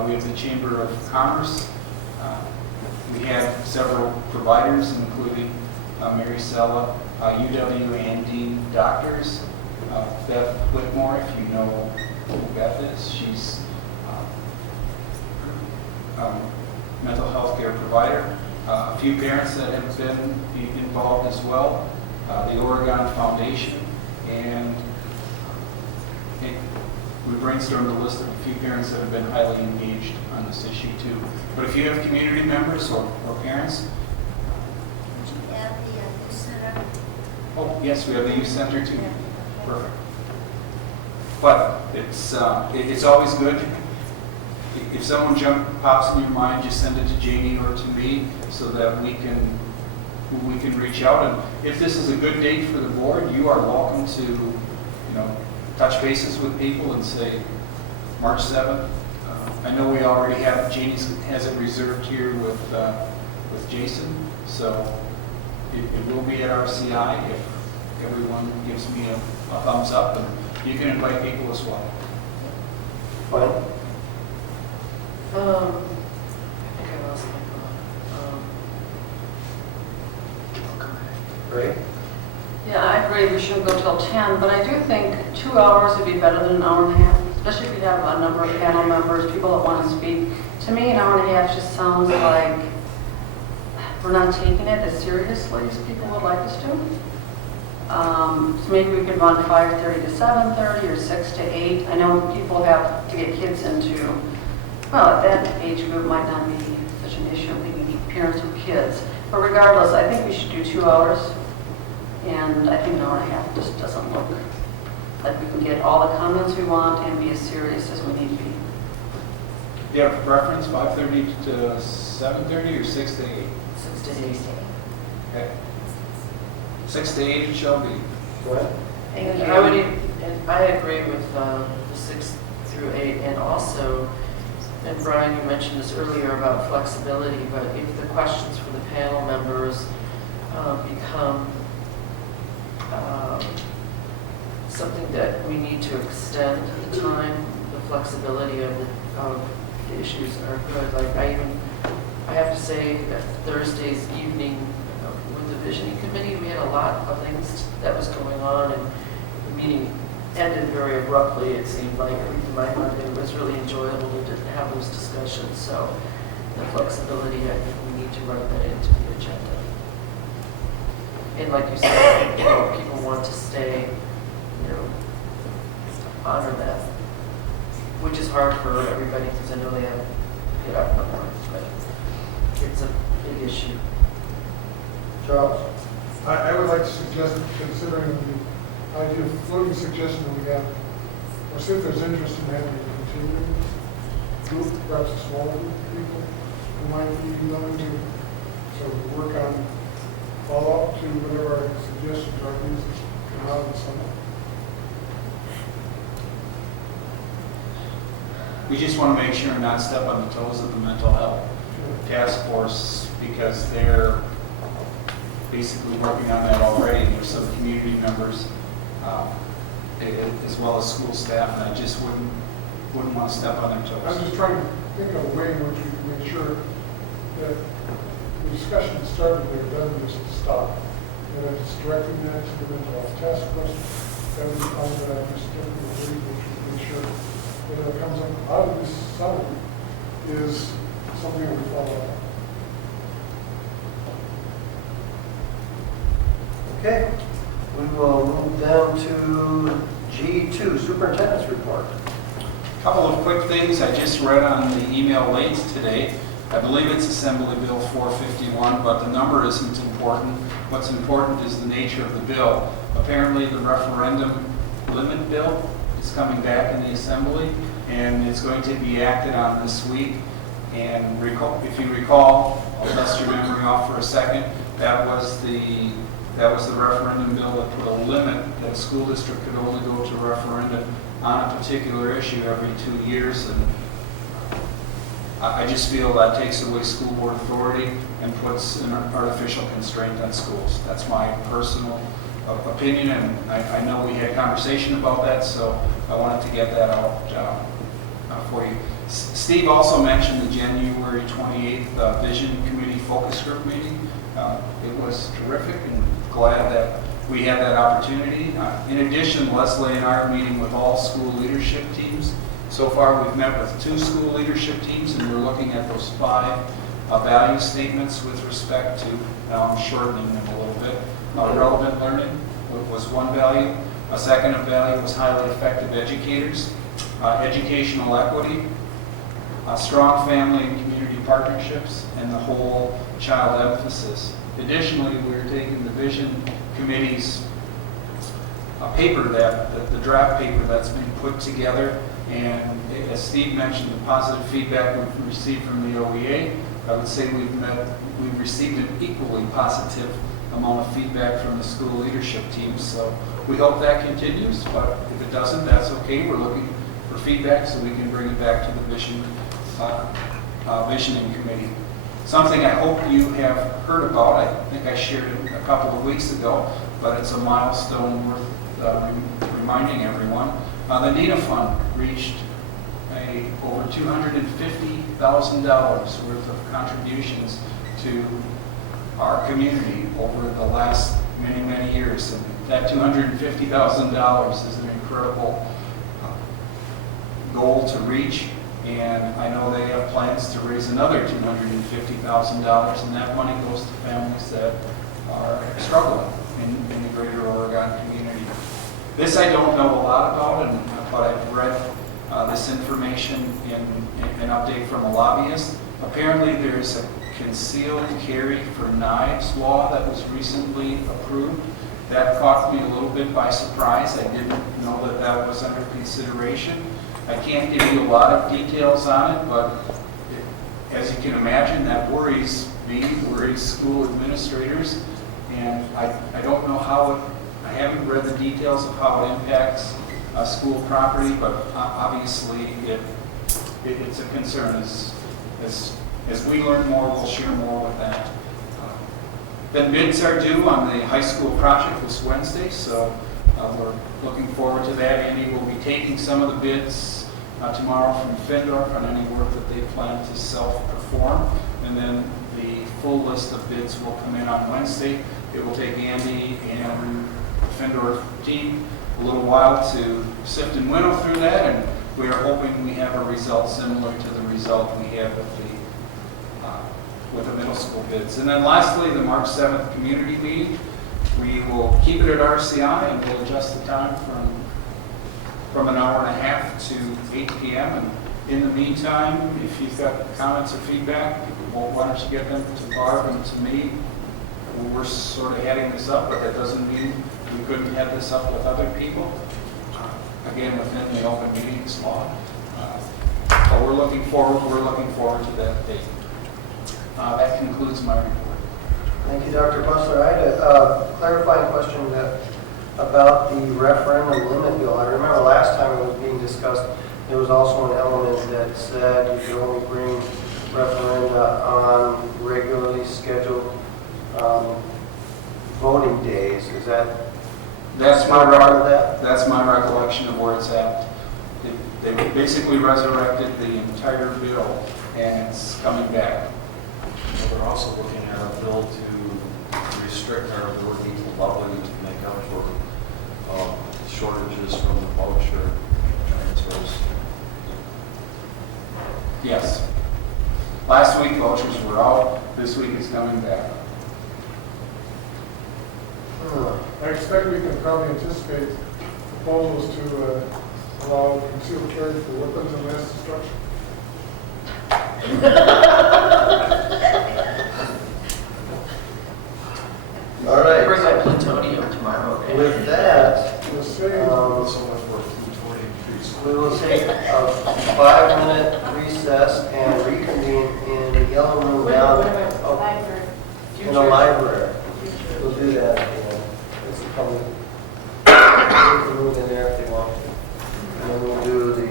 We have the Chamber of Commerce. We have several providers, including Mary Sella, UW&D doctors, Beth Whitmore, if you know who Beth is. She's mental health care provider. A few parents that have been involved as well, the Oregon Foundation, and we brainstormed a list of a few parents that have been highly engaged on this issue too. But if you have community members or parents. Would you add the youth center? Oh, yes, we have the youth center too. Perfect. But it's always good. If someone pops in your mind, just send it to Jamie or to me so that we can reach out. And if this is a good date for the board, you are welcome to, touch bases with people and say March 7th. I know we already have, Jamie has it reserved here with Jason, so it will be at RCI if everyone gives me a thumbs up, and you can invite people as well. Fine. I think I lost my thought. Ray? Yeah, I agree we shouldn't go till 10, but I do think 2 hours would be better than an hour and a half. especially if you have a number of panel members, people that want to speak. To me, an hour and a half just sounds like we're not taking it as seriously as people would like us to. So maybe we could run 5:30 to 7:30 or 6 to 8. I know people have to get kids into, well, at that age group might not be such an issue, maybe parents with kids. But regardless, I think we should do 2 hours. And I think an hour and a half just doesn't look like we can get all the comments we want and be as serious as we need to be. Do you have a preference, 5:30 to 7:30 or 6 to 8? 6 to 8. Okay. 6 to 8 it shall be. Go ahead. And I would, and I agree with the 6 through 8, and also, and Brian, you mentioned this earlier about flexibility, but if the questions for the panel members become something that we need to extend the time, the flexibility of the issues are good. Like I have to say that Thursday's evening with the visioning committee, we had a lot of things that was going on, and the meeting ended very abruptly. It seemed like in my mind it was really enjoyable to have those discussions. So the flexibility, I think we need to write that into the agenda. And like you said, people want to stay, honor that, which is hard for everybody because I know they have to get up in the morning, but it's a big issue. Charles? I would like to suggest, considering the idea of floating suggestion that we have, or see if there's interest in having a continuing group, perhaps a smaller group of people who might be willing to sort of work on follow-up to whatever our suggestions are, these come out in summer. We just want to make sure and not step on the toes of the mental health task force, because they're basically working on that already. There's some community members as well as school staff, and I just wouldn't want to step on their toes. I'm just trying to think of a way in which we can make sure that the discussion that started there doesn't just stop. And it's directing that to the mental health task force, that would be fine, but I just don't believe that we can make sure that what comes out of this summer is something that we follow up. Okay, we will move down to G2, Superintendent's Report. Couple of quick things I just read on the email late today. I believe it's Assembly Bill 451, but the number isn't important. What's important is the nature of the bill. Apparently the referendum limit bill is coming back in the Assembly, and it's going to be acted on this week. And if you recall, I'll dust your memory off for a second, that was the referendum bill that put a limit that a school district could only go to referendum on a particular issue every 2 years. And I just feel that takes away school board authority and puts an artificial constraint on schools. That's my personal opinion, and I know we had conversation about that, so I wanted to get that out for you. Steve also mentioned the January 28th Vision Committee Focus Group meeting. It was terrific, and glad that we had that opportunity. In addition, Leslie and I are meeting with all school leadership teams. So far, we've met with 2 school leadership teams, and we're looking at those 5 value statements with respect to, now I'm shortening them a little bit, relevant learning was one value. A second of value was highly effective educators, educational equity, strong family and community partnerships, and the whole child emphasis. Additionally, we're taking the Vision Committee's paper, the draft paper that's been put together, and as Steve mentioned, the positive feedback we've received from the OEA, I would say we've received an equally positive amount of feedback from the school leadership teams. So we hope that continues, but if it doesn't, that's okay. We're looking for feedback so we can bring it back to the Visioning Committee. Something I hope you have heard about, I think I shared it a couple of weeks ago, but it's a milestone worth reminding everyone. The NIDA Fund reached over $250,000 worth of contributions to our community over the last many, many years. And that $250,000 is an incredible goal to reach, and I know they have plans to raise another $250,000, and that money goes to families that are struggling in the greater Oregon community. This I don't know a lot about, but I've read this information in an update from a lobbyist. Apparently there's a concealed carry for knives law that was recently approved. That caught me a little bit by surprise. I didn't know that that was under consideration. I can't give you a lot of details on it, but as you can imagine, that worries me, worries school administrators, and I don't know how it, I haven't read the details of how it impacts school property, but obviously it's a concern. As we learn more, we'll share more with that. Then bids are due on the high school project this Wednesday, so we're looking forward to that. Andy will be taking some of the bids tomorrow from Findorf on any work that they plan to self-perform, and then the full list of bids will come in on Wednesday. It will take Andy and the Findorf team a little while to sift and winnow through that, and we are hoping we have a result similar to the result we had with the middle school bids. And then lastly, the March 7th community meeting. We will keep it at RCI, and we'll adjust the time from an hour and a half to 8 p.m. And in the meantime, if you've got comments or feedback, why don't you get them to Barb and to me? We're sort of heading this up, but that doesn't mean we couldn't head this up with other people. Again, within the open meetings law. But we're looking forward to that date. That concludes my report. Thank you, Dr. Bussler. I had a clarifying question about the referendum limit bill. I remember last time it was being discussed, there was also an element that said you could only bring referenda on regularly scheduled voting days. Is that That's my part of that? That's my recollection of where it's at. They basically resurrected the entire bill, and it's coming back. We're also looking at a bill to restrict our ability to lobby to make up for shortages from the voucher transfers. Yes. Last week vouchers were out. This week it's coming back. I expect we can probably anticipate proposals to allow concealed carry for weapons of mass destruction. All right. Bring my plutonium tomorrow, okay? With that, We'll see. So much more plutonium trees. we will take a 5-minute recess and reconvene in the yellow room down in the library. We'll do that at the end. It's coming. They can move in there if they want to. And then we'll do the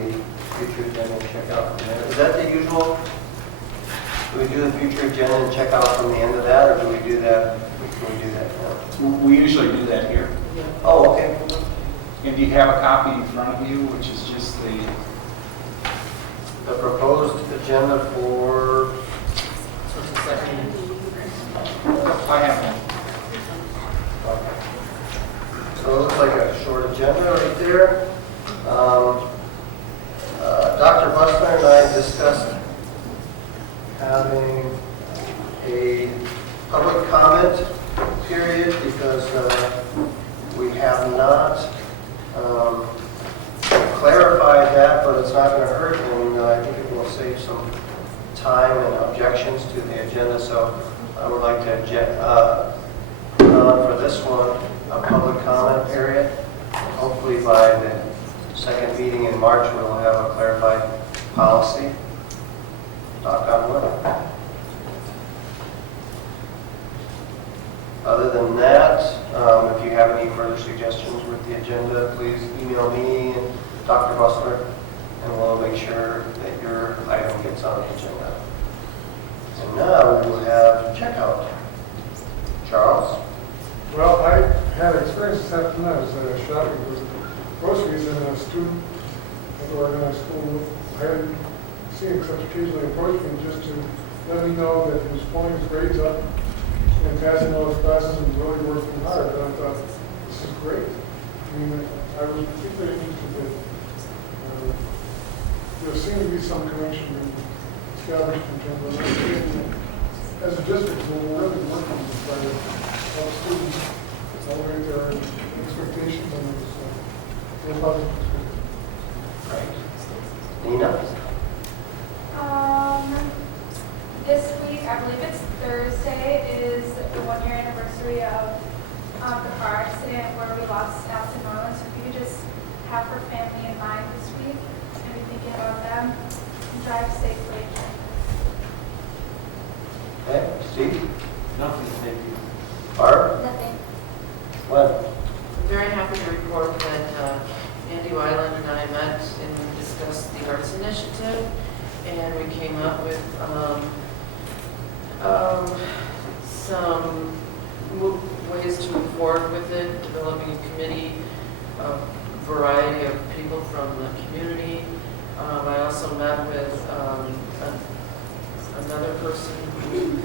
future agenda and check out from there. Is that the usual? Do we do the future agenda and check out from the end of that, or do we do that? Can we do that now? We usually do that here. Oh, okay. And you have a copy in front of you, which is just The proposed agenda for, I have one. so it looks like a short agenda right there. Dr. Bussler and I discussed having a public comment period because we have not clarified that, but it's not going to hurt, and I think it will save some time and objections to the agenda. So I would like to put on for this one a public comment period. Hopefully by the second meeting in March, we'll have a clarified policy. Knock on wood. Other than that, if you have any further suggestions with the agenda, please email me and Dr. Bussler, and we'll make sure that your item gets on the agenda. And now we will have checkout. Charles? Well, I had experience this afternoon. I was shopping for groceries, and a student at the Oregon School I hadn't seen such occasionally approach me just to let me know that he was pulling his grades up and passing all his classes and really working hard. And I thought, this is great. I mean, I was particularly interested in there seemed to be some connection established in terms of understanding that as a district, we're really working to try to help students elevate their expectations and their level. Right. Nina? This week, I believe it's Thursday, is the 1-year anniversary of the car accident where we lost Allison Norland. So if you could just have her family in mind this week and be thinking about them and drive safely. Okay, Steve? Nothing, thank you. Barb? Nothing. What? I'm very happy to report that Andy Weiland and I met and discussed the Arts Initiative, and we came up with some ways to move forward with it, developing a committee, a variety of people from the community. I also met with another person who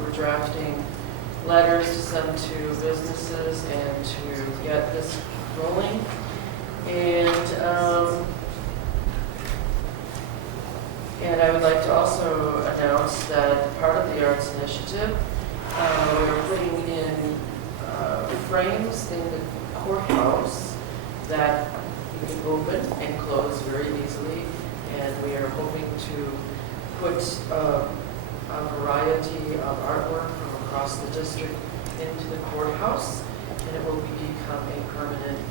we're drafting letters to send to businesses and to get this rolling. And I would like to also announce that part of the Arts Initiative, we're putting in frames in the courthouse that you can open and close very easily. And we are hoping to put a variety of artwork from across the district into the courthouse, and it will become a permanent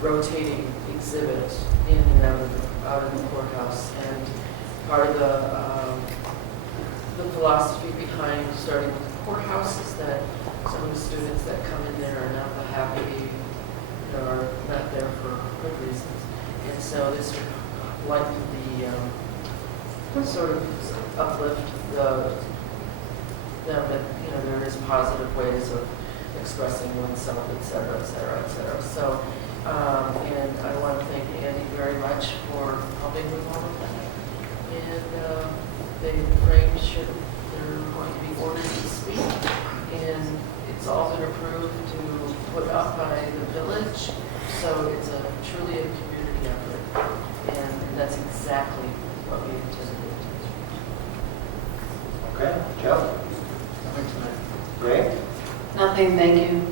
rotating exhibit in and out of the courthouse. And part of the philosophy behind starting with the courthouse is that some of the students that come in there are not the happy, are not there for good reasons. And so this would likely sort of uplift them that there is positive ways of expressing oneself, et cetera, et cetera, et cetera. So, and I want to thank Andy very much for helping with all of that. And the frames they're going to be ordered this week, and it's all been approved to put up by the village. So it's truly a community effort, and that's exactly what we intended. Okay, Jeff? Great. Nothing, thank you.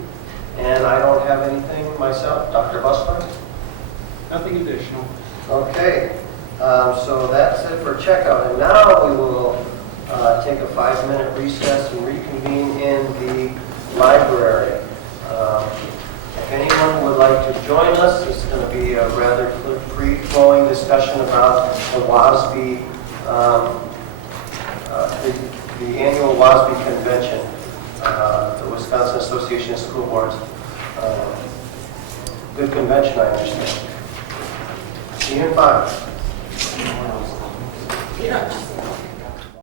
And I don't have anything myself. Dr. Bustler? Nothing additional. Okay, so that's it for checkout. And now we will take a 5-minute recess and reconvene in the library. If anyone would like to join us, it's going to be a rather free-flowing discussion about the WASB, the annual WASB convention, the Wisconsin Association of School Boards. Good convention, I understand. See you in 5. Yeah.